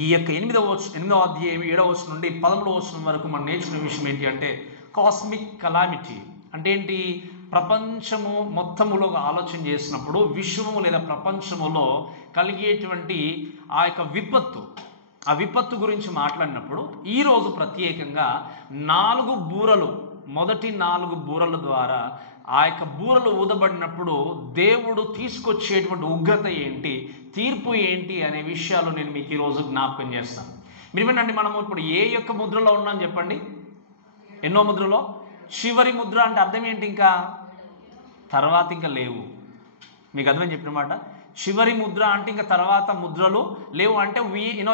ఈ యొక్క 8వ అధ్యాయం 7వ వచనం నుండి 13వ వచనం వరకు మనం నేర్చుకునే విషయం ఏంటి అంటే కాస్మిక్ కలామిటీ అంటే ఏంటి? ప్రపంచము మొత్తములో ఆలోచన చేసినప్పుడు విశ్వము లేదా ప్రపంచములో కలిగేటువంటి ఆ యొక్క విపత్తు గురించి మాట్లాడినప్పుడు ఈరోజు ప్రత్యేకంగా 4 బూరలు, మొదటి 4 బూరల ద్వారా ఆ యొక్క బూరలు ఊదబడినప్పుడు దేవుడు తీసుకొచ్చేటువంటి ఉగ్రత ఏంటి, తీర్పు ఏంటి అనే విషయాలు నేను మీకు ఈరోజు జ్ఞాపకం చేస్తాను. మీరు వినండి, మనము ఇప్పుడు ఏ యొక్క ముద్రలో ఉన్నాం చెప్పండి? ఎన్నో ముద్రలో? చివరి ముద్ర అంటే అర్థం ఏంటి? ఇంకా తర్వాత ఇంకా లేవు. మీకు అర్థమని చెప్పిన మాట. చివరి ముద్ర అంటే ఇంకా తర్వాత ముద్రలు లేవు. అంటే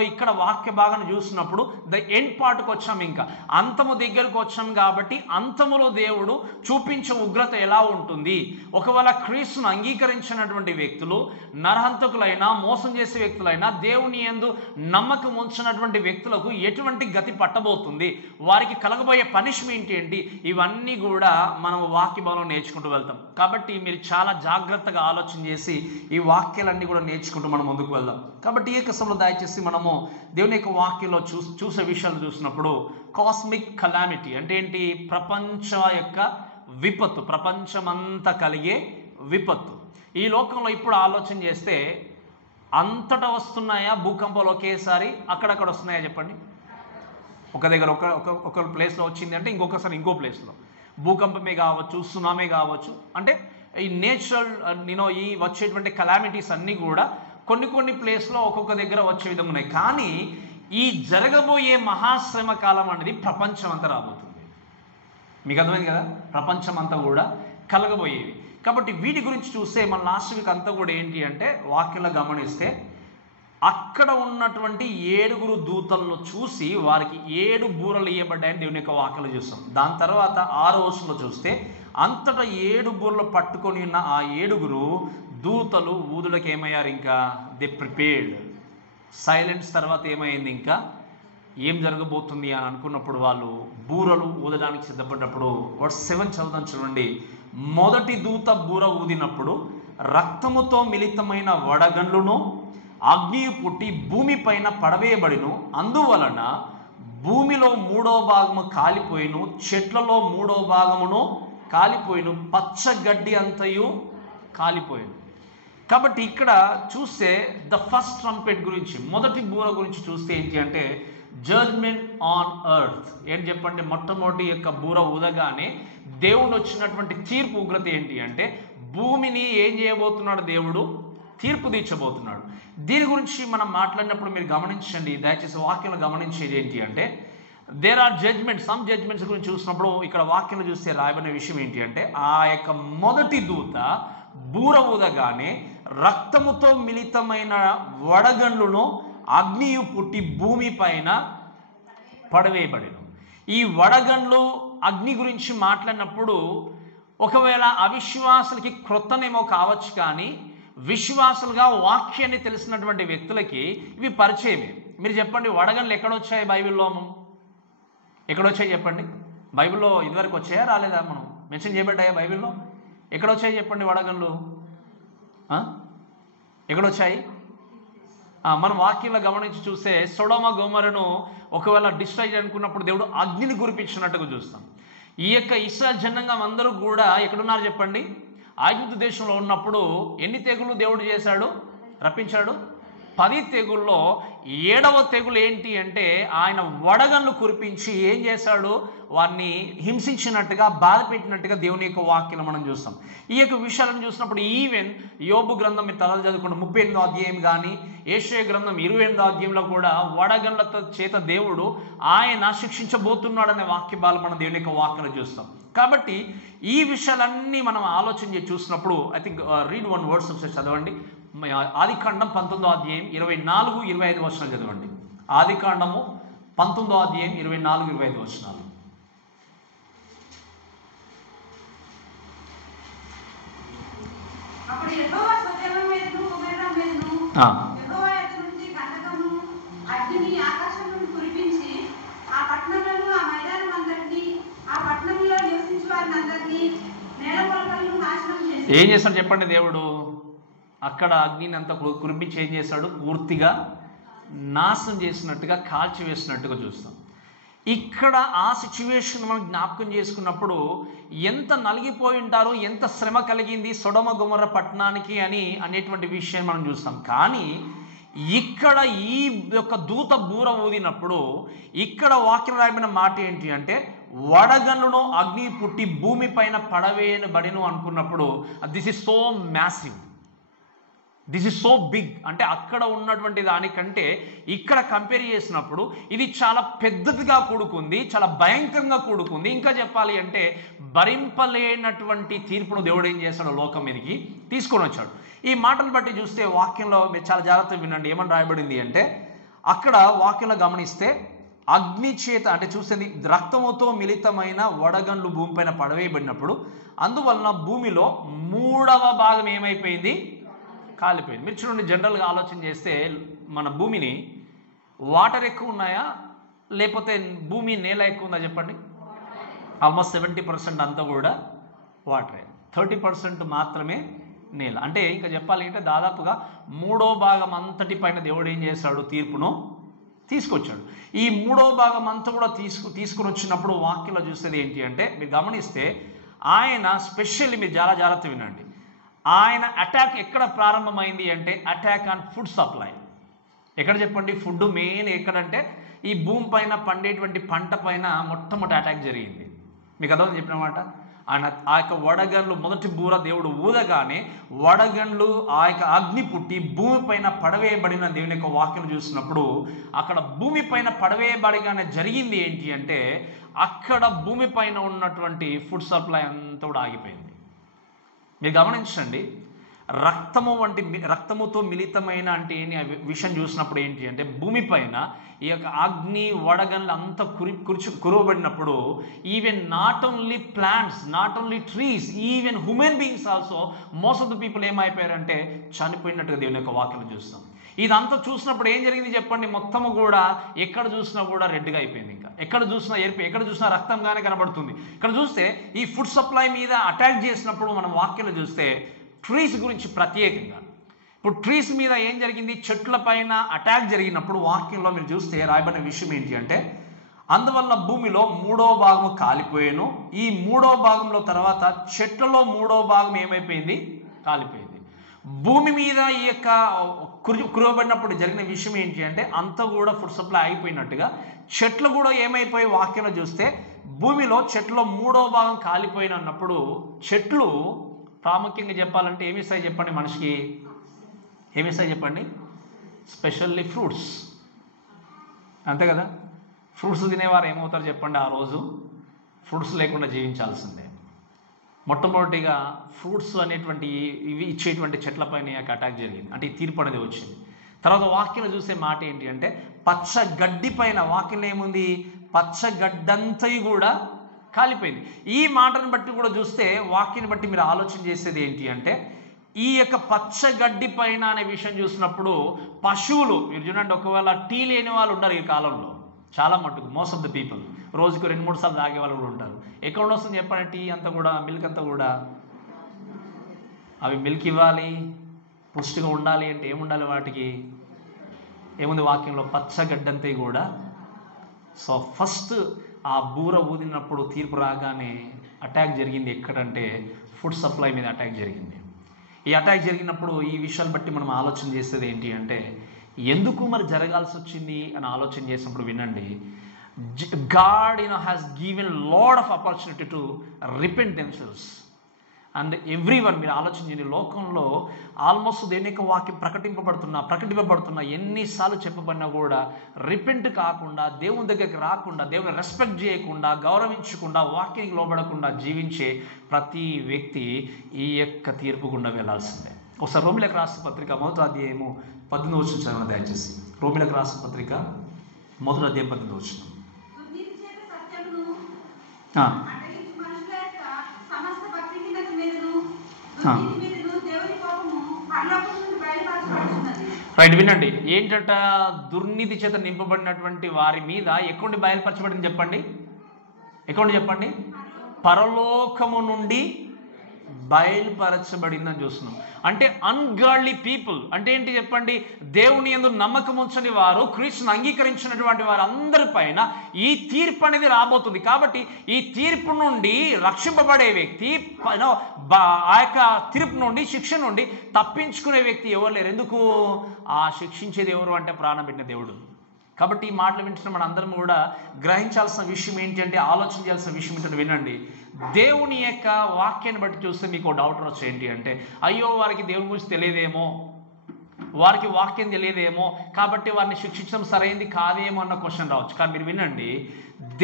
ఇక్కడ వాక్య భాగాన్ని చూసినప్పుడు ద ఎండ్ పార్ట్కి వచ్చాము, ఇంకా అంతము దగ్గరకు వచ్చాము. కాబట్టి అంతములో దేవుడు చూపించే ఉగ్రత ఎలా ఉంటుంది, ఒకవేళ క్రీస్తును అంగీకరించినటువంటి వ్యక్తులు, నరహంతకులైనా మోసం చేసే వ్యక్తులైనా దేవుని యందు నమ్మకం ఉంచినటువంటి వ్యక్తులకు ఎటువంటి గతి పట్టబోతుంది, వారికి కలగబోయే పనిష్మెంట్ ఏంటి, ఇవన్నీ కూడా మనం వాక్య భాగంలో నేర్చుకుంటూ వెళ్తాం. కాబట్టి మీరు చాలా జాగ్రత్తగా ఆలోచన చేసి ఈ వాక్యాలన్నీ కూడా నేర్చుకుంటూ మనం ముందుకు వెళ్దాం. కాబట్టి ఈ యొక్క సమయంలో దయచేసి మనము దేవుని యొక్క వాక్యంలో చూసే విషయాలు చూసినప్పుడు కాస్మిక్ కలామిటీ అంటే ఏంటి? ప్రపంచ యొక్క విపత్తు, ప్రపంచమంతా కలిగే విపత్తు. ఈ లోకంలో ఇప్పుడు ఆలోచన చేస్తే అంతటా వస్తున్నాయా భూకంపాలు ఒకేసారి? అక్కడక్కడ వస్తున్నాయా చెప్పండి? ఒక దగ్గర ఒక ప్లేస్లో వచ్చింది అంటే ఇంకొకసారి ఇంకో ప్లేస్లో భూకంపమే కావచ్చు, సునామీ కావచ్చు. అంటే ఈ నేచురల్ ఈ వచ్చేటువంటి కలామిటీస్ అన్నీ కూడా కొన్ని ప్లేస్లో ఒక్కొక్క దగ్గర వచ్చే విధంగా ఉన్నాయి. కానీ ఈ జరగబోయే మహాశ్రమ కాలం అనేది ప్రపంచం అంతా రాబోతుంది. మీకు అర్థమైంది కదా? ప్రపంచం అంతా కూడా కలగబోయేవి. కాబట్టి వీటి గురించి చూస్తే మన లాస్ట్ వీక్ అంతా కూడా ఏంటి అంటే వాక్యంలో గమనిస్తే అక్కడ ఉన్నటువంటి 7 దూతలను చూసి వారికి 7 బూరలు ఇవ్వబడ్డాయని దేవుని యొక్క వాక్యలు చూస్తాం. దాని తర్వాత 6వ వచనంలో చూస్తే అంతటా 7 బూరలు పట్టుకొని ఉన్న ఆ 7 దూతలు ఊదులకు ఏమయ్యారు? ఇంకా దే ప్రిపేర్డ్. సైలెన్స్ తర్వాత ఏమైంది? ఇంకా ఏం జరగబోతుంది అని అనుకున్నప్పుడు వాళ్ళు బూరలు ఊదడానికి సిద్ధపడ్డప్పుడు వర్స్ 7 చదువుదాం చూడండి. మొదటి దూత బూర ఊదినప్పుడు రక్తముతో మిళితమైన వడగండ్లును అగ్ని పుట్టి భూమి పైన పడవేయబడిను. అందువలన భూమిలో 3వ భాగము కాలిపోయిను, చెట్లలో 3వ భాగమును కాలిపోయిను, పచ్చగడ్డి అంతయు కాలిపోయిను. కాబట్టి ఇక్కడ చూస్తే ద ఫస్ట్ ట్రంపెట్ గురించి, మొదటి బూర గురించి చూస్తే ఏంటి అంటే జడ్జ్మెంట్ ఆన్ ఎర్త్. ఏంటి చెప్పండి? మొట్టమొదటి యొక్క బూర ఊదగానే దేవుడు వచ్చినటువంటి తీర్పు ఉగ్రత ఏంటి అంటే భూమిని ఏం చేయబోతున్నాడు? దేవుడు తీర్పు తీర్చబోతున్నాడు. దీని గురించి మనం మాట్లాడినప్పుడు మీరు గమనించండి, దయచేసి వాక్యంలో గమనించేది ఏంటి అంటే there are judgements, some judgements గురించి చూసినప్పుడు ఇక్కడ వాక్యంలో చూస్తే రాయబడిన విషయం ఏంటి అంటే ఆ యొక్క మొదటి దూత బూర ఊదగానే రక్తముతో మిళితమైన వడగండ్లును అగ్నియు పుట్టి భూమి పైన పడవేయబడెను. ఈ వడగండ్లు అగ్ని గురించి మాట్లాడినప్పుడు ఒకవేళ అవిశ్వాసులకి క్రొత్తనేమో కావచ్చు, కానీ విశ్వాసులుగా వాక్యాన్ని తెలిసినటువంటి వ్యక్తులకి ఇవి పరిచయమే. మీరు చెప్పండి, వడగండ్లు ఎక్కడొచ్చాయి బైబిల్లో? ఎక్కడొచ్చాయి చెప్పండి? బైబిల్లో ఇదివరకు వచ్చాయా రాలేదా? మనం మెన్షన్ చేయబడ్డాయా బైబిల్లో? ఎక్కడొచ్చాయి చెప్పండి వడగండ్లు? ఎక్కడొచ్చాయి? మనం వాక్యంలో గమనించి చూస్తే సొడొమ గొమొరను ఒకవేళ డిస్ట్రాయ్ అనుకున్నప్పుడు దేవుడు అగ్నిని కురిపించినట్టుగా చూస్తాం. ఈ యొక్క ఇశ్రాయేల్ జనాంగం అందరూ కూడా ఎక్కడున్నారు చెప్పండి? ఐగుప్తు దేశంలో ఉన్నప్పుడు ఎన్ని తెగులు దేవుడు చేశాడు? రప్పించాడు. 10 తెగుల్లో 7వ తెగులు ఏంటి అంటే ఆయన వడగండ్లు కురిపించి ఏం చేశాడు? వారిని హింసించినట్టుగా, బాధ పెట్టినట్టుగా దేవుని యొక్క వాక్యం మనం చూస్తాం. ఈ యొక్క విషయాలను చూసినప్పుడు ఈవెన్ యోబు గ్రంథం మీరు తలలు చదువుకుంటే 38వ అధ్యాయం కానీ యెషయా గ్రంథం 28వ అధ్యాయంలో కూడా వడగండ్ల చేత దేవుడు ఆయన శిక్షించబోతున్నాడనే వాక్య భాగాలు మనం దేవుని యొక్క వాక్యాలు చూస్తాం. కాబట్టి ఈ విషయాలన్నీ మనం ఆలోచన చేసి చూసినప్పుడు ఐ థింక్ రీడ్ 1 వర్డ్స్ ఒకసారి చదవండి. ఆదికాండం 19వ అధ్యాయం 24-25 వచనాలు చదవండి. ఆదికాండము 19వ అధ్యాయం 24-25 వచనాలు. ఏం చేస్తాడు చెప్పండి? దేవుడు అక్కడ అగ్నిని అంతా కురిపించి ఏం చేశాడు? పూర్తిగా నాశనం చేసినట్టుగా, కాల్చివేసినట్టుగా చూస్తాం. ఇక్కడ ఆ సిచ్యువేషన్ మనం జ్ఞాపకం చేసుకున్నప్పుడు ఎంత నలిగిపోయి ఉంటారు, ఎంత శ్రమ కలిగింది సొడొమ గొమొర్రా పట్టణానికి అనేటువంటి విషయాన్ని మనం చూస్తాం. కానీ ఇక్కడ ఈ యొక్క దూత బూర ఊదినప్పుడు ఇక్కడ వాక్యం రాయబడిన మాట ఏంటి అంటే, వడగండ్లను అగ్ని పుట్టి భూమి పైన పడవేయబడిను అనుకున్నప్పుడు this is so massive, this is so big. అంటే అక్కడ ఉన్నటువంటి దానికంటే ఇక్కడ కంపేర్ చేసినప్పుడు ఇది చాలా పెద్దదిగా కూడుకుంది, చాలా భయంకరంగా కూడుకుంది. ఇంకా చెప్పాలి అంటే భరింపలేనటువంటి తీర్పును దేవుడు ఏం చేశాడు, లోకం మీదకి తీసుకొని వచ్చాడు. ఈ మాటలు బట్టి చూస్తే వాక్యంలో మీరు చాలా జాగ్రత్తగా వినండి ఏమని రాయబడింది అంటే, అక్కడ వాక్యంలో గమనిస్తే అగ్ని చేత అంటే చూస్తుంది రక్తముతో మిళితమైన వడగండ్లు భూమిపైన పడవేయబడినప్పుడు అందువలన భూమిలో 3వ భాగం ఏమైపోయింది, కాలిపోయింది. మీరు చూడండి, జనరల్గా ఆలోచన చేస్తే మన భూమిని వాటర్ ఎక్కువ ఉన్నాయా లేకపోతే భూమి నేల ఎక్కువ ఉందా చెప్పండి? ఆల్మోస్ట్ 70% అంతా కూడా వాటరే, 30% మాత్రమే నేల. అంటే ఇంకా చెప్పాలి అంటే దాదాపుగా 3వ భాగం అంతటి పైన దేవుడు ఏం చేశాడు, తీర్పును తీసుకొచ్చాడు. ఈ 3వ భాగం అంతా కూడా తీసుకుని వచ్చినప్పుడు వాక్యంలో చూసేది ఏంటి అంటే, మీరు గమనిస్తే ఆయన స్పెషల్లీ మీరు చాలా జాగ్రత్త వినండి, ఆయన అటాక్ ఎక్కడ ప్రారంభమైంది అంటే అటాక్ ఆన్ ఫుడ్ సప్లై. ఎక్కడ చెప్పండి? ఫుడ్ మెయిన్ ఎక్కడంటే ఈ భూమి పైన పండేటువంటి పంట పైన మొట్టమొదటి అటాక్ జరిగింది. మీకు అర్థం చెప్పిన మాట. ఆయన ఆ యొక్క వడగండ్లు మొదటి బూర దేవుడు ఊదగానే వడగండ్లు ఆ యొక్క అగ్ని పుట్టి భూమి పైన పడవేయబడిన దేవుని యొక్క వాక్యం చూసినప్పుడు అక్కడ భూమి పైన పడవేయబడిగానే జరిగింది ఏంటి అంటే, అక్కడ భూమి పైన ఉన్నటువంటి ఫుడ్ సప్లై అంతా కూడా ఆగిపోయింది. మీరు గమనించండి, రక్తముతో మిళితమైన అంటే విషయం చూసినప్పుడు ఏంటి అంటే, భూమి పైన ఈ యొక్క అగ్ని వడగండ్లు అంతా కురవబడినప్పుడు even not only plants, not only trees, even human beings also most of the people ఏమైపోయారంటే చనిపోయినట్టుగా దేవుని యొక్క వాక్యం చూస్తాం. ఇదంతా చూసినప్పుడు ఏం జరిగింది చెప్పండి? మొత్తము కూడా ఎక్కడ చూసినా కూడా రెడ్గా అయిపోయింది. ఇంకా ఎక్కడ చూసినా ఎరుపు, ఎక్కడ చూసినా రక్తంగానే కనబడుతుంది. ఇక్కడ చూస్తే ఈ ఫుడ్ సప్లై మీద అటాక్ చేసినప్పుడు మనం వాక్యంలో చూస్తే ట్రీస్ గురించి ప్రత్యేకంగా, ఇప్పుడు ట్రీస్ మీద ఏం జరిగింది, చెట్ల పైన అటాక్ జరిగినప్పుడు వాక్యంలో మీరు చూస్తే రాయబడిన విషయం ఏంటి అంటే, అందువల్ల భూమిలో 3వ భాగము కాలిపోయాను. ఈ 3వ భాగంలో తర్వాత చెట్లలో 3వ భాగం ఏమైపోయింది, కాలిపోయింది. భూమి మీద ఈ యొక్క కురవబడినప్పుడు జరిగిన విషయం ఏంటి అంటే, అంతా కూడా ఫుడ్ సప్లై ఆగిపోయినట్టుగా చెట్లు కూడా ఏమైపోయి వాక్యంలో చూస్తే భూమిలో చెట్లో 3వ భాగం కాలిపోయినప్పుడు చెట్లు ప్రాముఖ్యంగా చెప్పాలంటే ఏమిస్తాయి చెప్పండి? మనిషికి ఏమిస్తాయి చెప్పండి? స్పెషల్లీ ఫ్రూట్స్, అంతే కదా? ఫ్రూట్స్ తినేవారు ఏమవుతారు చెప్పండి? ఆ రోజు ఫ్రూట్స్ లేకుండా జీవించాల్సిందే. మొట్టమొదటిగా ఫ్రూట్స్ అనేటువంటి ఇవి ఇచ్చేటువంటి చెట్లపైన అటాక్ జరిగింది, అంటే ఈ తీర్పు అనేది వచ్చింది. తర్వాత వాక్యంలో చూసే మాట ఏంటి అంటే, పచ్చ గడ్డి పైన వాక్యంలో ఏముంది, పచ్చ గడ్డంతా కూడా కాలిపోయింది. ఈ మాటను బట్టి కూడా చూస్తే వాక్యాన్ని బట్టి మీరు ఆలోచన చేసేది ఏంటి అంటే, ఈ యొక్క పచ్చ గడ్డి పైన అనే విషయం చూసినప్పుడు పశువులు, మీరు చూడండి, ఒకవేళ టీ లేని వాళ్ళు ఉన్నారు ఈ కాలంలో చాలా మటుకు, మోస్ట్ ఆఫ్ ద పీపుల్ రోజుకు 2-3 సార్లు తాగే వాళ్ళు కూడా ఉంటారు. ఎక్కడ వస్తుంది చెప్పండి టీ అంతా కూడా, మిల్క్ అంతా కూడా? అవి మిల్క్ ఇవ్వాలి, పుష్టిగా ఉండాలి అంటే ఏముండాలి వాటికి? ఏముంది వాక్యంలో? పచ్చగడ్డంతా కూడా. సో ఫస్ట్ ఆ బూర ఊదినప్పుడు తీర్పు రాగానే అటాక్ జరిగింది ఎక్కడంటే ఫుడ్ సప్లై మీద అటాక్ జరిగింది. ఈ అటాక్ జరిగినప్పుడు ఈ విషయాలు బట్టి మనం ఆలోచన చేసేది ఏంటి అంటే, ఎందుకు మరి జరగాల్సి వచ్చింది అని ఆలోచన చేసినప్పుడు వినండి, God has given lot of opportunity to repent themselves and everyone. మీరు ఆలోచించండి, లోకంలో ఆల్మోస్ట్ దేని యొక్క వాక్యం ప్రకటింపబడుతున్నా ఎన్నిసార్లు చెప్పబడినా కూడా రిపెంట్ కాకుండా, దేవుని దగ్గరికి రాకుండా, దేవుని రెస్పెక్ట్ చేయకుండా, గౌరవించకుండా, వాక్యానికి లోబడకుండా జీవించే ప్రతి వ్యక్తి ఈ యొక్క తీర్పు గుండా వెళ్లాల్సిందే. ఒకసారి రోమిలకు రాసిన పత్రిక 1వ అధ్యాయము 18వ వచనం చదవండి దయచేసి. రోమిలకు రాసిన పత్రిక 1వ అధ్యాయం 18వ వచనం. రైట్, వినండి. ఏంటట? దుర్నీతి చేత నింపబడినటువంటి వారి మీద ఎక్కడి బయలుపరచబడింది చెప్పండి? ఎక్కడి చెప్పండి? పరలోకము నుండి బయలుపరచబడిందని చూస్తున్నాం. అంటే అన్గాడ్లీ పీపుల్ అంటే ఏంటి చెప్పండి? దేవుని యందు నమ్మకం ఉంచని వారు, క్రీస్తుని అంగీకరించినటువంటి వారు అందరిపైన ఈ తీర్పు అనేది రాబోతుంది. కాబట్టి ఈ తీర్పు నుండి రక్షింపబడే వ్యక్తి, ఆ యొక్క తీర్పు నుండి, శిక్ష నుండి తప్పించుకునే వ్యక్తి ఎవరు లేరు. ఎందుకు? ఆ శిక్షించేది ఎవరు అంటే ప్రాణం పెట్టిన దేవుడు. కాబట్టి ఈ మాటలు వింటున్న మన అందరం కూడా గ్రహించాల్సిన విషయం ఏంటి అంటే, ఆలోచన చేయాల్సిన విషయం ఏంటంటే వినండి. దేవుని యొక్క వాక్యాన్ని బట్టి చూస్తే మీకు డౌట్ వచ్చి ఏంటి అంటే, అయ్యో వారికి దేవుని గురించి తెలియదేమో, వారికి వాక్యం తెలియదేమో, కాబట్టి వారిని శిక్షించడం సరైంది కాదేమో అన్న క్వశ్చన్ రావచ్చు. కానీ మీరు వినండి,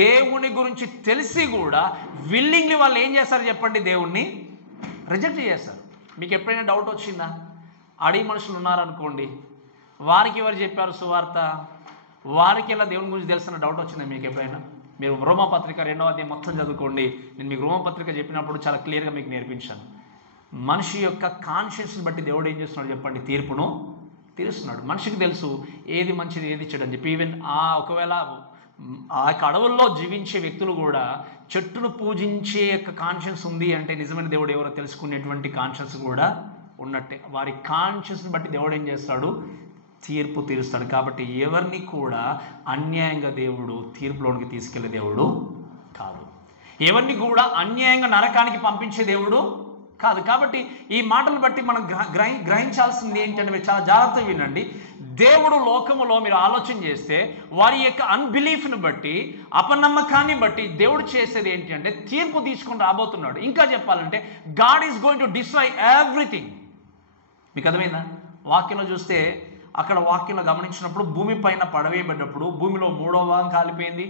దేవుని గురించి తెలిసి కూడా విల్లింగ్లీ వాళ్ళు ఏం చేస్తారు చెప్పండి? దేవుణ్ణి రిజెక్ట్ చేస్తారు. మీకు ఎప్పుడైనా డౌట్ వచ్చిందా? అడిగి మనుషులు ఉన్నారనుకోండి, వారికి ఎవరు చెప్పారు సువార్త, వారికి ఎలా దేవుని గురించి తెలిసిన డౌట్ వచ్చిందా మీకు ఎప్పుడైనా? మీరు రోమపత్రిక 2వ అధ్యాయం మొత్తం చదువుకోండి. నేను మీకు రోమపత్రిక చెప్పినప్పుడు చాలా క్లియర్గా మీకు నేర్పించాను. మనిషి యొక్క కాన్షియన్స్ని బట్టి దేవుడు ఏం చేస్తున్నాడు చెప్పండి? తీర్పును తీరుస్తున్నాడు. మనిషికి తెలుసు ఏది మంచిది ఏది చెడు అని చెప్పి. ఈవెన్ ఒకవేళ ఆ యొక్క అడవుల్లో జీవించే వ్యక్తులు కూడా చెట్టును పూజించే యొక్క కాన్షియన్స్ ఉంది అంటే నిజమైన దేవుడు ఎవరో తెలుసుకునేటువంటి కాన్షియన్స్ కూడా ఉన్నట్టే. వారి కాన్షియన్స్ని బట్టి దేవుడు ఏం చేస్తాడు? తీర్పు తీరుస్తాడు. కాబట్టి ఎవరిని కూడా అన్యాయంగా దేవుడు తీర్పులోనికి తీసుకెళ్లే దేవుడు కాదు. ఎవరిని కూడా అన్యాయంగా నరకానికి పంపించే దేవుడు కాదు. కాబట్టి ఈ మాటలు బట్టి మనం గ్రహించాల్సింది ఏంటంటే, మీరు చాలా జాగ్రత్తగా వినండి. దేవుడు లోకములో మీరు ఆలోచన చేస్తే వారి యొక్క అన్బిలీఫ్ని బట్టి, అపనమ్మకాన్ని బట్టి దేవుడు చేసేది ఏంటి అంటే తీర్పు తీసుకొని రాబోతున్నాడు. ఇంకా చెప్పాలంటే God is going to destroy everything. మీకు అర్థమైందా? వాక్యంలో చూస్తే, అక్కడ వాక్యంలో గమనించినప్పుడు భూమి పైన పడవేయబడ్డప్పుడు భూమిలో 3వ భాగం కాలిపోయింది,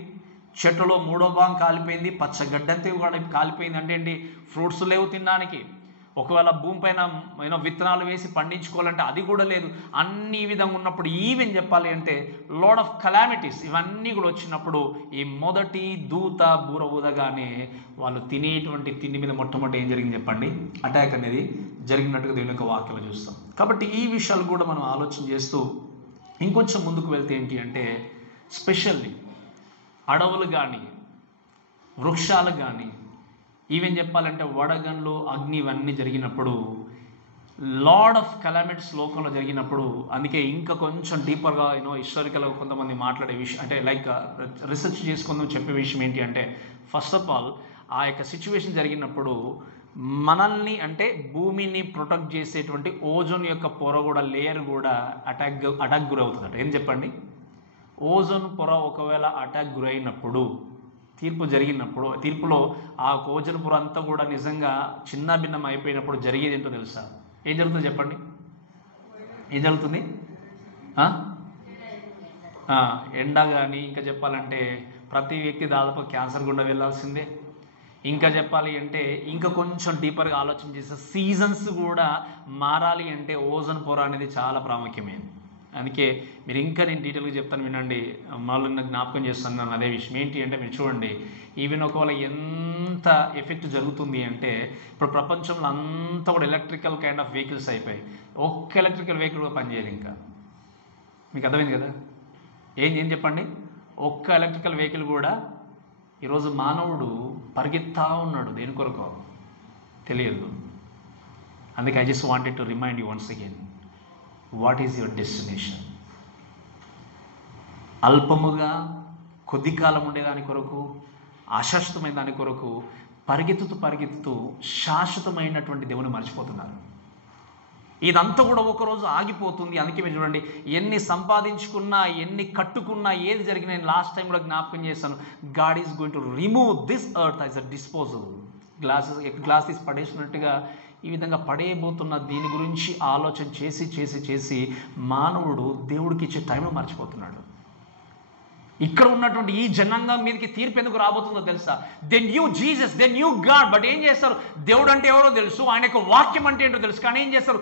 చెట్టులో 3వ భాగం కాలిపోయింది, పచ్చగడ్డంతా కూడా కాలిపోయింది. అంటే ఏంటి? ఫ్రూట్స్ లేవు తినడానికి. ఒకవేళ భూమి పైన విత్తనాలు వేసి పండించుకోవాలంటే అది కూడా లేదు. అన్ని విధంగా ఉన్నప్పుడు ఈవెన్ చెప్పాలి అంటే లాడ్ ఆఫ్ కలామిటీస్ ఇవన్నీ కూడా వచ్చినప్పుడు ఈ మొదటి దూత బూర ఊదగానే వాళ్ళు తినేటువంటి తిండి మీద మొట్టమొదటి ఏం జరిగింది చెప్పండి? అటాక్ అనేది జరిగినట్టుగా దేవుని యొక్క వాక్యంలో చూస్తాం. కాబట్టి ఈ విషయాలు కూడా మనం ఆలోచన చేస్తూ ఇంకొంచెం ముందుకు వెళ్తే ఏంటి అంటే, స్పెషల్లీ అడవులు కానీ వృక్షాలు కానీ ఈవెన్ చెప్పాలంటే వడగండ్లు, అగ్ని ఇవన్నీ జరిగినప్పుడు, లాడ్ ఆఫ్ కలామిటీస్ లోకంలో జరిగినప్పుడు, అందుకే ఇంకా కొంచెం డీపర్గా హిస్టారికల్గా కొంతమంది మాట్లాడే విషయం అంటే లైక్ రీసెర్చ్ చేసుకుందాం చెప్పే విషయం ఏంటి అంటే, ఫస్ట్ ఆఫ్ ఆల్ ఆ యొక్క సిచ్యువేషన్ జరిగినప్పుడు మనల్ని అంటే భూమిని ప్రొటెక్ట్ చేసేటువంటి ఓజోన్ యొక్క పొర కూడా లేయర్ కూడా అటాక్ గురవుతుందట. ఏం చెప్పండి? ఓజోన్ పొర ఒకవేళ అటాక్ గురైనప్పుడు, తీర్పు జరిగినప్పుడు, తీర్పులో ఆ ఓజోన్ పొర అంతా కూడా నిజంగా చిన్న భిన్నం అయిపోయినప్పుడు జరిగేది ఏంటో తెలుసా? ఏం జరుగుతుంది చెప్పండి? ఏం జరుగుతుంది? ఎండ కానీ, ఇంకా చెప్పాలంటే ప్రతి వ్యక్తి దాదాపు క్యాన్సర్ గుండా వెళ్ళాల్సిందే. ఇంకా చెప్పాలి అంటే ఇంకా కొంచెం డీపర్గా ఆలోచన చేస్తే సీజన్స్ కూడా మారాలి అంటే ఓజోన్ పొర అనేది చాలా ప్రాముఖ్యమైనది. అందుకే మీరు ఇంకా నేను డీటెయిల్గా చెప్తాను వినండి. మళ్ళీ జ్ఞాపకం చేస్తున్నాను అదే విషయం. ఏంటి అంటే మీరు చూడండి, ఈవెన్ ఒకవేళ ఎంత ఎఫెక్ట్ జరుగుతుంది అంటే, ఇప్పుడు ప్రపంచంలో అంతా కూడా ఎలక్ట్రికల్ కైండ్ ఆఫ్ వెహికల్స్ అయిపోయాయి. ఒక్క ఎలక్ట్రికల్ వెహికల్ కూడా పనిచేయదు. ఇంకా మీకు అర్థమైంది కదా? ఏం చెప్పండి? ఒక్క ఎలక్ట్రికల్ వెహికల్ కూడా ఈరోజు మానవుడు పరిగెత్తా ఉన్నాడు. దేని కొరకు తెలియదు. అందుకే I just wanted to remind you once again, what is your destination? అల్పముగా కొద్ది కాలం ఉండేదాని కొరకు, అశాశ్వతమైన దాని కొరకు పరిగెత్తుతూ శాశ్వతమైనటువంటి దేవుని మర్చిపోతున్నారు. ఇదంతా కూడా ఒకరోజు ఆగిపోతుంది. అందుకే మీరు చూడండి, ఎన్ని సంపాదించుకున్నా, ఎన్ని కట్టుకున్నా, ఏది జరిగినా, నేను లాస్ట్ టైం కూడా జ్ఞాపకం చేశాను, God is going to remove this earth as a disposal. Glass తీసి పడేసినట్టుగా ఈ విధంగా పడేయబోతున్న దీని గురించి ఆలోచన చేసి మానవుడు దేవుడికి ఇచ్చే టైంలో మర్చిపోతున్నాడు. ఇక్కడ ఉన్నటువంటి ఈ జనాంగం మీదకి తీర్పు ఎందుకు రాబోతుందో తెలుసా? They knew Jesus, they knew God. But ఏం చేస్తారు? దేవుడు అంటే ఎవరో తెలుసు, ఆయన యొక్క వాక్యం అంటే ఏంటో తెలుసు, కానీ ఏం చేస్తారు?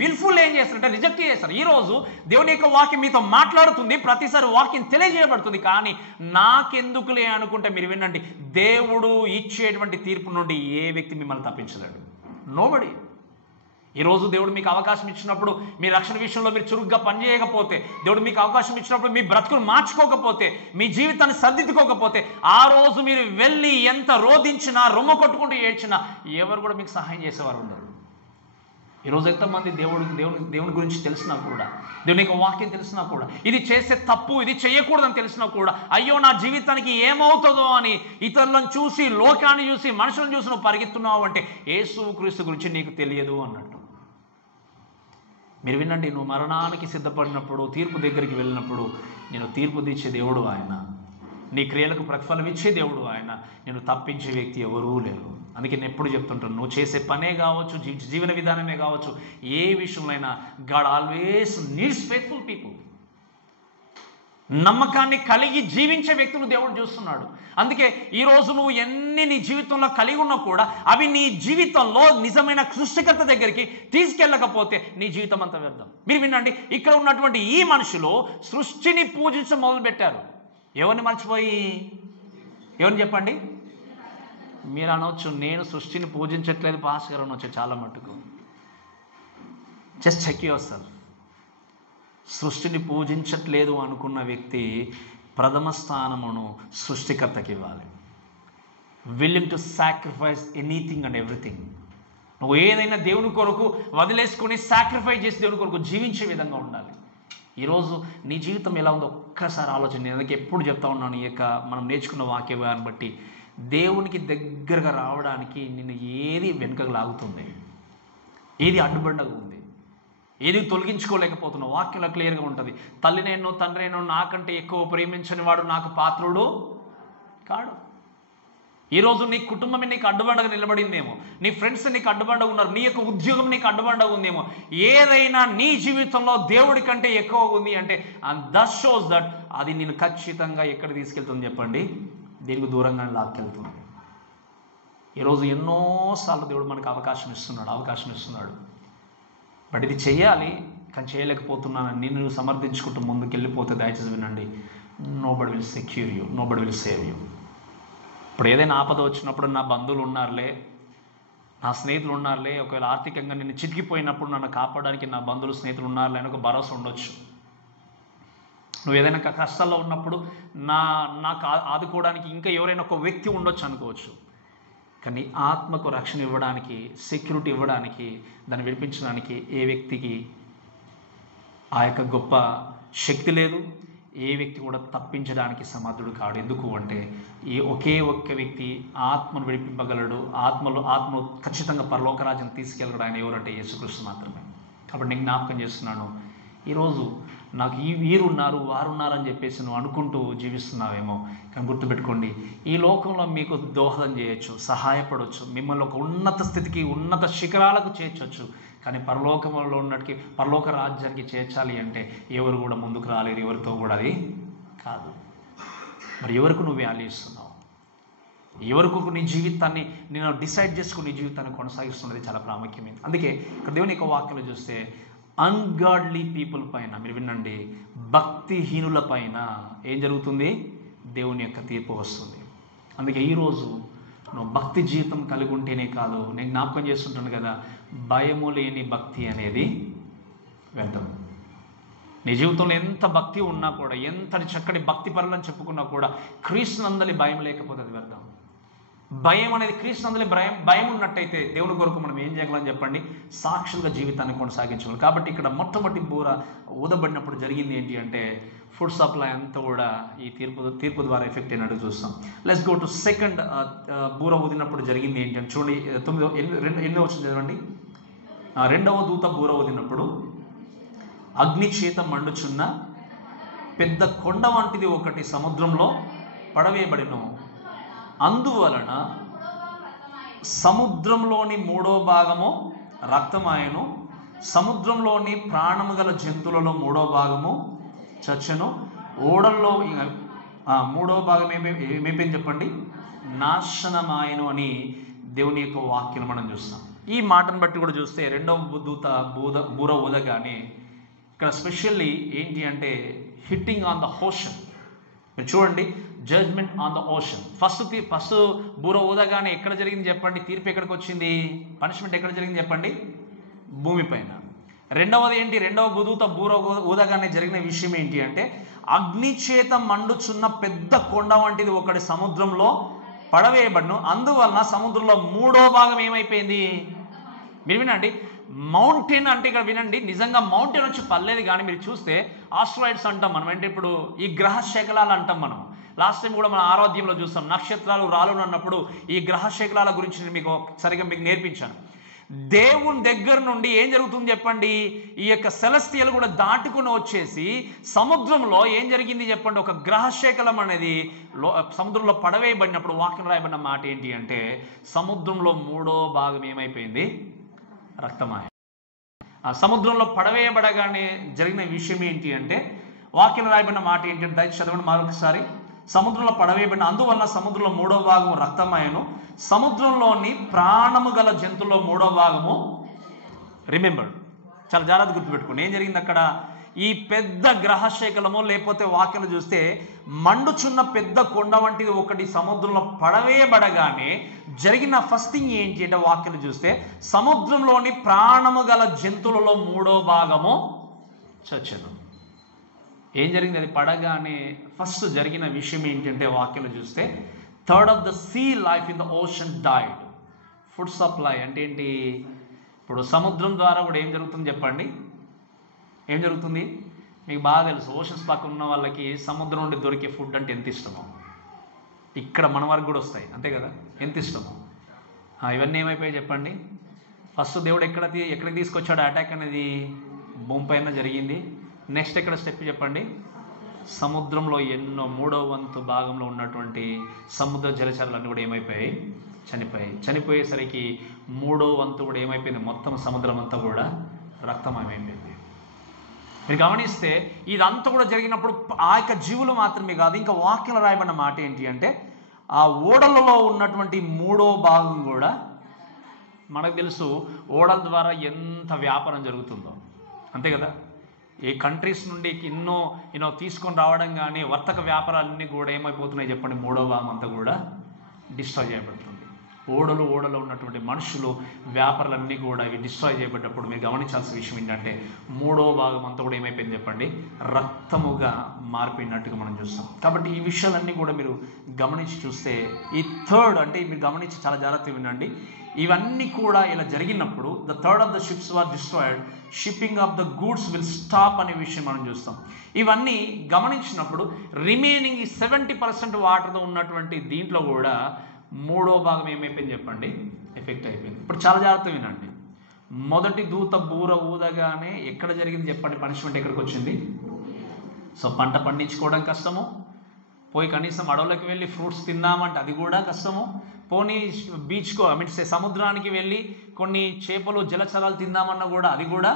విల్ఫుల్ ఏం చేస్తారు అంటే రిజెక్ట్ చేస్తారు. ఈరోజు దేవుని యొక్క వాక్యం మీతో మాట్లాడుతుంది, ప్రతిసారి వాక్యం తెలియజేయబడుతుంది, కానీ నాకెందుకులే అనుకుంటే మీరు వినండి, దేవుడు ఇచ్చేటువంటి తీర్పు నుండి ఏ వ్యక్తి మిమ్మల్ని తప్పించలేడు. నోబడి. ఈరోజు దేవుడు మీకు అవకాశం ఇచ్చినప్పుడు మీ రక్షణ విషయంలో మీరు చురుగ్గా పనిచేయకపోతే, దేవుడు మీకు అవకాశం ఇచ్చినప్పుడు మీ బ్రతుకులు మార్చుకోకపోతే, మీ జీవితాన్ని సర్దిద్దుకోకపోతే, ఆ రోజు మీరు వెళ్ళి ఎంత రోధించినా, రొమ్ము కొట్టుకుంటూ ఏడ్చినా ఎవరు కూడా మీకు సహాయం చేసేవారు ఉండరు. ఈరోజు ఎంతమంది దేవుని గురించి తెలిసినా కూడా, దేవుని యొక్క వాక్యం తెలిసినా కూడా, ఇది చేసే తప్పు, ఇది చేయకూడదని తెలిసినా కూడా, అయ్యో నా జీవితానికి ఏమవుతుందో అని ఇతరులను చూసి, లోకాన్ని చూసి, మనుషులను చూసి నువ్వు పరిగెత్తున్నావు అంటే యేసుక్రీస్తు గురించి నీకు తెలియదు అన్నట్టు. మీరు వినండి, నువ్వు మరణానికి సిద్ధపడినప్పుడు, తీర్పు దగ్గరికి వెళ్ళినప్పుడు నేను తీర్పు తీర్చే దేవుడు ఆయన, నీ క్రియలకు ప్రతిఫలం ఇచ్చే దేవుడు ఆయన, నేను తప్పించే వ్యక్తి ఎవరూ లేరు. అందుకే నేను ఎప్పుడు చెప్తుంటాను, నువ్వు చేసే పనే కావచ్చు, జీవన విధానమే కావచ్చు, ఏ విషయంలో God always needs faithful people. నమ్మకాన్ని కలిగి జీవించే వ్యక్తులు దేవుడు చూస్తున్నాడు. అందుకే ఈరోజు నువ్వు ఎన్ని నీ జీవితంలో కలిగి ఉన్నా కూడా అవి నీ జీవితంలో నిజమైన సృష్టికర్త దగ్గరికి తీసుకెళ్ళకపోతే నీ జీవితం అంతా వ్యర్థం. మీరు వినండి, ఇక్కడ ఉన్నటువంటి ఈ మనుషులు సృష్టిని పూజించడం మొదలుపెట్టారు. ఎవరిని మర్చిపోయి? ఎవరిని చెప్పండి? మీరు అనవచ్చు, నేను సృష్టిని పూజించట్లేదు పాస్టర్ గారు అనవచ్చు. చాలా మటుకు జస్ట్ చెక్ యువర్ సెల్ఫ్. సృష్టిని పూజించట్లేదు అనుకున్న వ్యక్తి ప్రథమ స్థానమును సృష్టికర్తకి ఇవ్వాలి. Willing to sacrifice anything and everything. నువ్వు ఏదైనా దేవుని కొరకు వదిలేసుకొని సాక్రిఫైస్ చేసి దేవుని కొరకు జీవించే విధంగా ఉండాలి. ఈరోజు నీ జీవితం ఎలా ఉందో ఒక్కసారి ఆలోచన. నేను అందుకే ఎప్పుడు చెప్తా ఉన్నాను, ఈ యొక్క మనం నేర్చుకున్న వాక్యాన్ని బట్టి దేవునికి దగ్గరగా రావడానికి నిన్ను ఏది వెనుకకు లాగుతుంది, ఏది అడ్డుబండగా ఉంది, ఏది తొలగించుకోలేకపోతున్నావు. వాక్యంలో క్లియర్గా ఉంటుంది. తల్లినేనో తండ్రినేనో నాకంటే ఎక్కువ ప్రేమించని వాడు నాకు పాత్రుడు కాడు. ఈరోజు నీ కుటుంబం నీకు అడ్డుబండగా నిలబడిందేమో, నీ ఫ్రెండ్స్ నీకు అడ్డుబండగా ఉన్నారు, నీ యొక్క ఉద్యోగం నీకు అడ్డుబండగా ఉందేమో, ఏదైనా నీ జీవితంలో దేవుడి కంటే ఎక్కువ ఉంది అంటే దట్ షోస్ దట్ అది నేను ఖచ్చితంగా ఎక్కడ తీసుకెళ్తుంది చెప్పండి? దీనికి దూరంగా లాక్కెళ్తుంది. ఈరోజు ఎన్నోసార్లు దేవుడు మనకు అవకాశం ఇస్తున్నాడు. బట్ ఇది చేయాలి కానీ చేయలేకపోతున్నాను నిన్ను సమర్థించుకుంటూ ముందుకెళ్ళిపోతే దయచేసి వినండి, nobody will secure you, nobody will save you. ఇప్పుడు ఏదైనా ఆపద వచ్చినప్పుడు నా బంధువులు ఉన్నారులే, నా స్నేహితులు ఉన్నారులే, ఒకవేళ ఆర్థికంగా నేను చితికిపోయినప్పుడు నన్ను కాపాడడానికి నా బంధువులు స్నేహితులు ఉన్నారులే అని ఒక భరోసా ఉండొచ్చు. నువ్వు ఏదైనా కష్టాల్లో ఉన్నప్పుడు నాకు ఆదుకోవడానికి ఇంకా ఎవరైనా ఒక వ్యక్తి ఉండొచ్చు అనుకోవచ్చు. కానీ ఆత్మకు రక్షణ ఇవ్వడానికి, సెక్యూరిటీ ఇవ్వడానికి, దాన్ని విడిపించడానికి ఏ వ్యక్తికి ఆ యొక్క గొప్ప శక్తి లేదు. ఏ వ్యక్తి కూడా తప్పించడానికి సమర్థుడు కాడు. ఎందుకు అంటే ఈ ఒకే ఒక్క వ్యక్తి ఆత్మను విడిపింపగలడు. ఆత్మను ఖచ్చితంగా పరలోక రాజ్యం తీసుకెళ్ళగలడు. ఆయన ఎవరంటే యేసుక్రీస్తు మాత్రమే. కాబట్టి నేను జ్ఞాపకం చేస్తున్నాను, ఈరోజు నాకు వీరున్నారు వారున్నారు అని చెప్పేసి నువ్వు అనుకుంటూ జీవిస్తున్నావేమో, కానీ గుర్తుపెట్టుకోండి, ఈ లోకంలో మీకు దోహదం చేయొచ్చు, సహాయపడవచ్చు, మిమ్మల్ని ఒక ఉన్నత స్థితికి, ఉన్నత శిఖరాలకు చేర్చవచ్చు. కానీ పరలోకంలో ఉన్నట్టుకి పరలోక రాజ్యానికి చేర్చాలి అంటే ఎవరు కూడా ముందుకు రాలేరు, ఎవరితో కూడా అది కాదు. మరి ఎవరికి నువ్వు వాల్యూ ఇస్తున్నావు? ఎవరికి నీ జీవితాన్ని నేను డిసైడ్ చేసుకుని నీ జీవితాన్ని కొనసాగిస్తున్నది చాలా ప్రాముఖ్యమైనది. అందుకే ఇక్కడ దేవుని యొక్క వాక్యంలో చూస్తే అన్గాడ్లీ పీపుల్ పైన, మీరు వినండి, భక్తిహీనుల పైన ఏం జరుగుతుంది? దేవుని యొక్క తీర్పు వస్తుంది. అందుకే ఈరోజు నువ్వు భక్తి జీవితం కలిగి ఉంటేనే కాదు, నేను జ్ఞాపకం చేస్తుంటాను కదా, భయము లేని భక్తి అనేది వ్యర్థం. నీ జీవితంలో ఎంత భక్తి ఉన్నా కూడా, ఎంతటి చక్కటి భక్తి పరులని చెప్పుకున్నా కూడా, క్రీస్తునందలి భయం లేకపోతే అది వ్యర్థం. భయం అనేది క్రీస్తునందలి భయం ఉన్నట్టయితే దేవుని కొరకు మనం ఏం చేయగలం చెప్పండి? సాక్షులుగా జీవితాన్ని కొనసాగించగలం. కాబట్టి ఇక్కడ మొట్టమొదటి బూర ఊదబడినప్పుడు జరిగింది ఏంటి అంటే, ఫుడ్ సప్లై అంతా కూడా ఈ తీర్పు ద్వారా ఎఫెక్ట్ అయినట్టు చూస్తాం. Let's go to second. బూర ఊదినప్పుడు జరిగింది ఏంటి అంటే చూడండి, 8వ వచనం చదవండి. రెండవ దూత బూర ఊదినప్పుడు అగ్ని చేత మండుచున్న పెద్ద కొండ వంటిది ఒకటి సముద్రంలో పడవేయబడిను. అందువలన సముద్రంలోని 3వ భాగము రక్తమాయను, సముద్రంలోని ప్రాణము గల జంతువులలో 3వ భాగము చచ్చెను. ఓడల్లో 3వ భాగం ఏమైపోయింది చెప్పండి? నాశనమాయను అని దేవుని యొక్క వాక్యం మనం చూస్తాం. ఈ మాటను బట్టి కూడా చూస్తే రెండవ దూత బూర ఊదగానే ఇక్కడ స్పెషల్లీ ఏంటి అంటే హిట్టింగ్ ఆన్ ద ఓషన్. మీరు చూడండి, judgement on the ocean. First బూర ఊదగానే ఎక్కడ జరిగింది చెప్పండి? తీర్పు ఎక్కడికి వచ్చింది? పనిష్మెంట్ ఎక్కడ జరిగింది చెప్పండి? భూమిపైన. రెండవది ఏంటి? రెండవ దూత బూర ఊదగానే జరిగిన విషయం ఏంటి అంటే అగ్ని చేత మండుచున్న పెద్ద కొండ వంటిది ఒకటి సముద్రంలో పడవేయబడును. అందువలన సముద్రంలో 3వ భాగం ఏమైపోయింది? మీరు వినండి, మౌంటైన్ అంటే ఇక్కడ వినండి, నిజంగా మౌంటైన్ వచ్చి పర్లేదు, కానీ మీరు చూస్తే ఆస్ట్రాయిడ్స్ అంటాం మనం, అంటే ఇప్పుడు ఈ గ్రహ శకలాలు అంటాం మనం. లాస్ట్ టైం కూడా మన ఆరోగ్యంలో చూస్తాం, నక్షత్రాలు రాళ్ళు అన్నప్పుడు ఈ గ్రహ శకలాల గురించి మీకు నేర్పించాను. దేవుని దగ్గర నుండి ఏం జరుగుతుంది చెప్పండి? ఈ యొక్క సెలెస్టియల్ కూడా దాటుకుని వచ్చేసి సముద్రంలో ఏం జరిగింది చెప్పండి? ఒక గ్రహశేఖలం అనేది సముద్రంలో పడవేయబడినప్పుడు వాక్యం రాయబడిన మాట ఏంటి అంటే సముద్రంలో 3వ భాగం ఏమైపోయింది? రక్తమాయ. ఆ సముద్రంలో పడవేయబడగానే జరిగిన విషయం ఏంటి అంటే వాక్యం రాయబడిన మాట ఏంటి అంటే దయచేసి చదవండి మరొకసారి. సముద్రంలో పడవేయబడిన అందువల్ల సముద్రంలో 3వ భాగము రక్తమయను, సముద్రంలోని ప్రాణము గల జంతువుల్లో 3వ భాగము. రిమెంబర్, చాలా జాగ్రత్త గుర్తుపెట్టుకోండి ఏం జరిగింది అక్కడ. ఈ పెద్ద గ్రహశేఖలము లేకపోతే వాక్యలు చూస్తే మండుచున్న పెద్ద కొండ వంటిది ఒకటి సముద్రంలో పడవేయబడగానే జరిగిన ఫస్ట్ థింగ్ ఏంటి అంటే వాక్యలు చూస్తే సముద్రంలోని ప్రాణము గల జంతువులలో 3వ భాగము చచ్చెను. ఏం జరిగింది? అది పడగానే ఫస్ట్ జరిగిన విషయం ఏంటంటే వాక్యలు చూస్తే third of the sea life in the ocean died. Food supply అంటే ఏంటి? ఇప్పుడు సముద్రం ద్వారా కూడా ఏం జరుగుతుంది చెప్పండి? ఏం జరుగుతుంది మీకు బాగా తెలుసు. ఓషన్స్ పక్కన ఉన్న వాళ్ళకి సముద్రం నుండి దొరికే ఫుడ్ అంటే ఎంత ఇష్టమో, ఇక్కడ మన వరకు కూడా వస్తాయి, అంతే కదా? ఎంత ఇష్టమో. ఇవన్నీ ఏమైపోయాయి చెప్పండి? ఫస్ట్ దేవుడు ఎక్కడికి తీసుకొచ్చాడు అటాక్ అనేది? భూమి పైన జరిగింది. నెక్స్ట్ ఎక్కడ స్టెప్ చెప్పండి? సముద్రంలో ఎన్నో 3వ వంతు భాగంలో ఉన్నటువంటి సముద్ర జలచరాలన్నీ కూడా ఏమైపోయాయి? చనిపోయేసరికి 3వ వంతు కూడా ఏమైపోయింది? మొత్తం సముద్రం అంతా కూడా రక్తమయమైపోయింది. మీరు గమనిస్తే ఇదంతా కూడా జరిగినప్పుడు ఆ యొక్క జీవులు మాత్రమే కాదు, ఇంకా వాక్యం రాయబడిన మాట ఏంటి అంటే ఆ ఓడలలో ఉన్నటువంటి 3వ భాగం కూడా, మనకు తెలుసు ఓడల ద్వారా ఎంత వ్యాపారం జరుగుతుందో, అంతే కదా? ఈ కంట్రీస్ నుండి ఎన్నో తీసుకొని రావడం కానీ వర్తక వ్యాపారాలన్నీ కూడా ఏమైపోతున్నాయి చెప్పండి? 3వ భాగం అంతా కూడా డిస్ట్రాయ్ చేయబడుతుంది. ఓడలో ఉన్నటువంటి మనుషులు వ్యాపారాలన్నీ కూడా ఇవి డిస్ట్రాయ్ చేయబడ్డప్పుడు మీరు గమనించాల్సిన విషయం ఏంటంటే 3వ భాగం అంతా కూడా ఏమైపోయింది చెప్పండి? రక్తముగా మారిపోయినట్టుగా మనం చూస్తాం. కాబట్టి ఈ విషయాలన్నీ కూడా మీరు గమనించి చూస్తే ఈ థర్డ్ అంటే మీరు గమనించి చాలా జాగ్రత్తగా వినండి. ఇవన్నీ కూడా ఇలా జరిగినప్పుడు the third of the ships were destroyed, shipping of the goods will stop అనే విషయం మనం చూస్తాం. ఇవన్నీ గమనించినప్పుడు రిమైనింగ్ 70% వాటర్తో ఉన్నటువంటి దీంట్లో కూడా 3వ భాగం ఏమైపోయింది చెప్పండి? ఎఫెక్ట్ అయిపోయింది. ఇప్పుడు చాలా జాగ్రత్తగా వినండి. మొదటి దూత బూర ఊదగానే ఎక్కడ జరిగింది చెప్పండి? పనిష్మెంట్ ఎక్కడికి వచ్చింది? సో పంట పండించుకోవడం కష్టము, పోయి కనీసం అడవులకు వెళ్ళి ఫ్రూట్స్ తిందామంటే అది కూడా కష్టము, పోనీ సముద్రానికి వెళ్ళి కొన్ని చేపలు జలచరాలు తిందామన్నా కూడా అది కూడా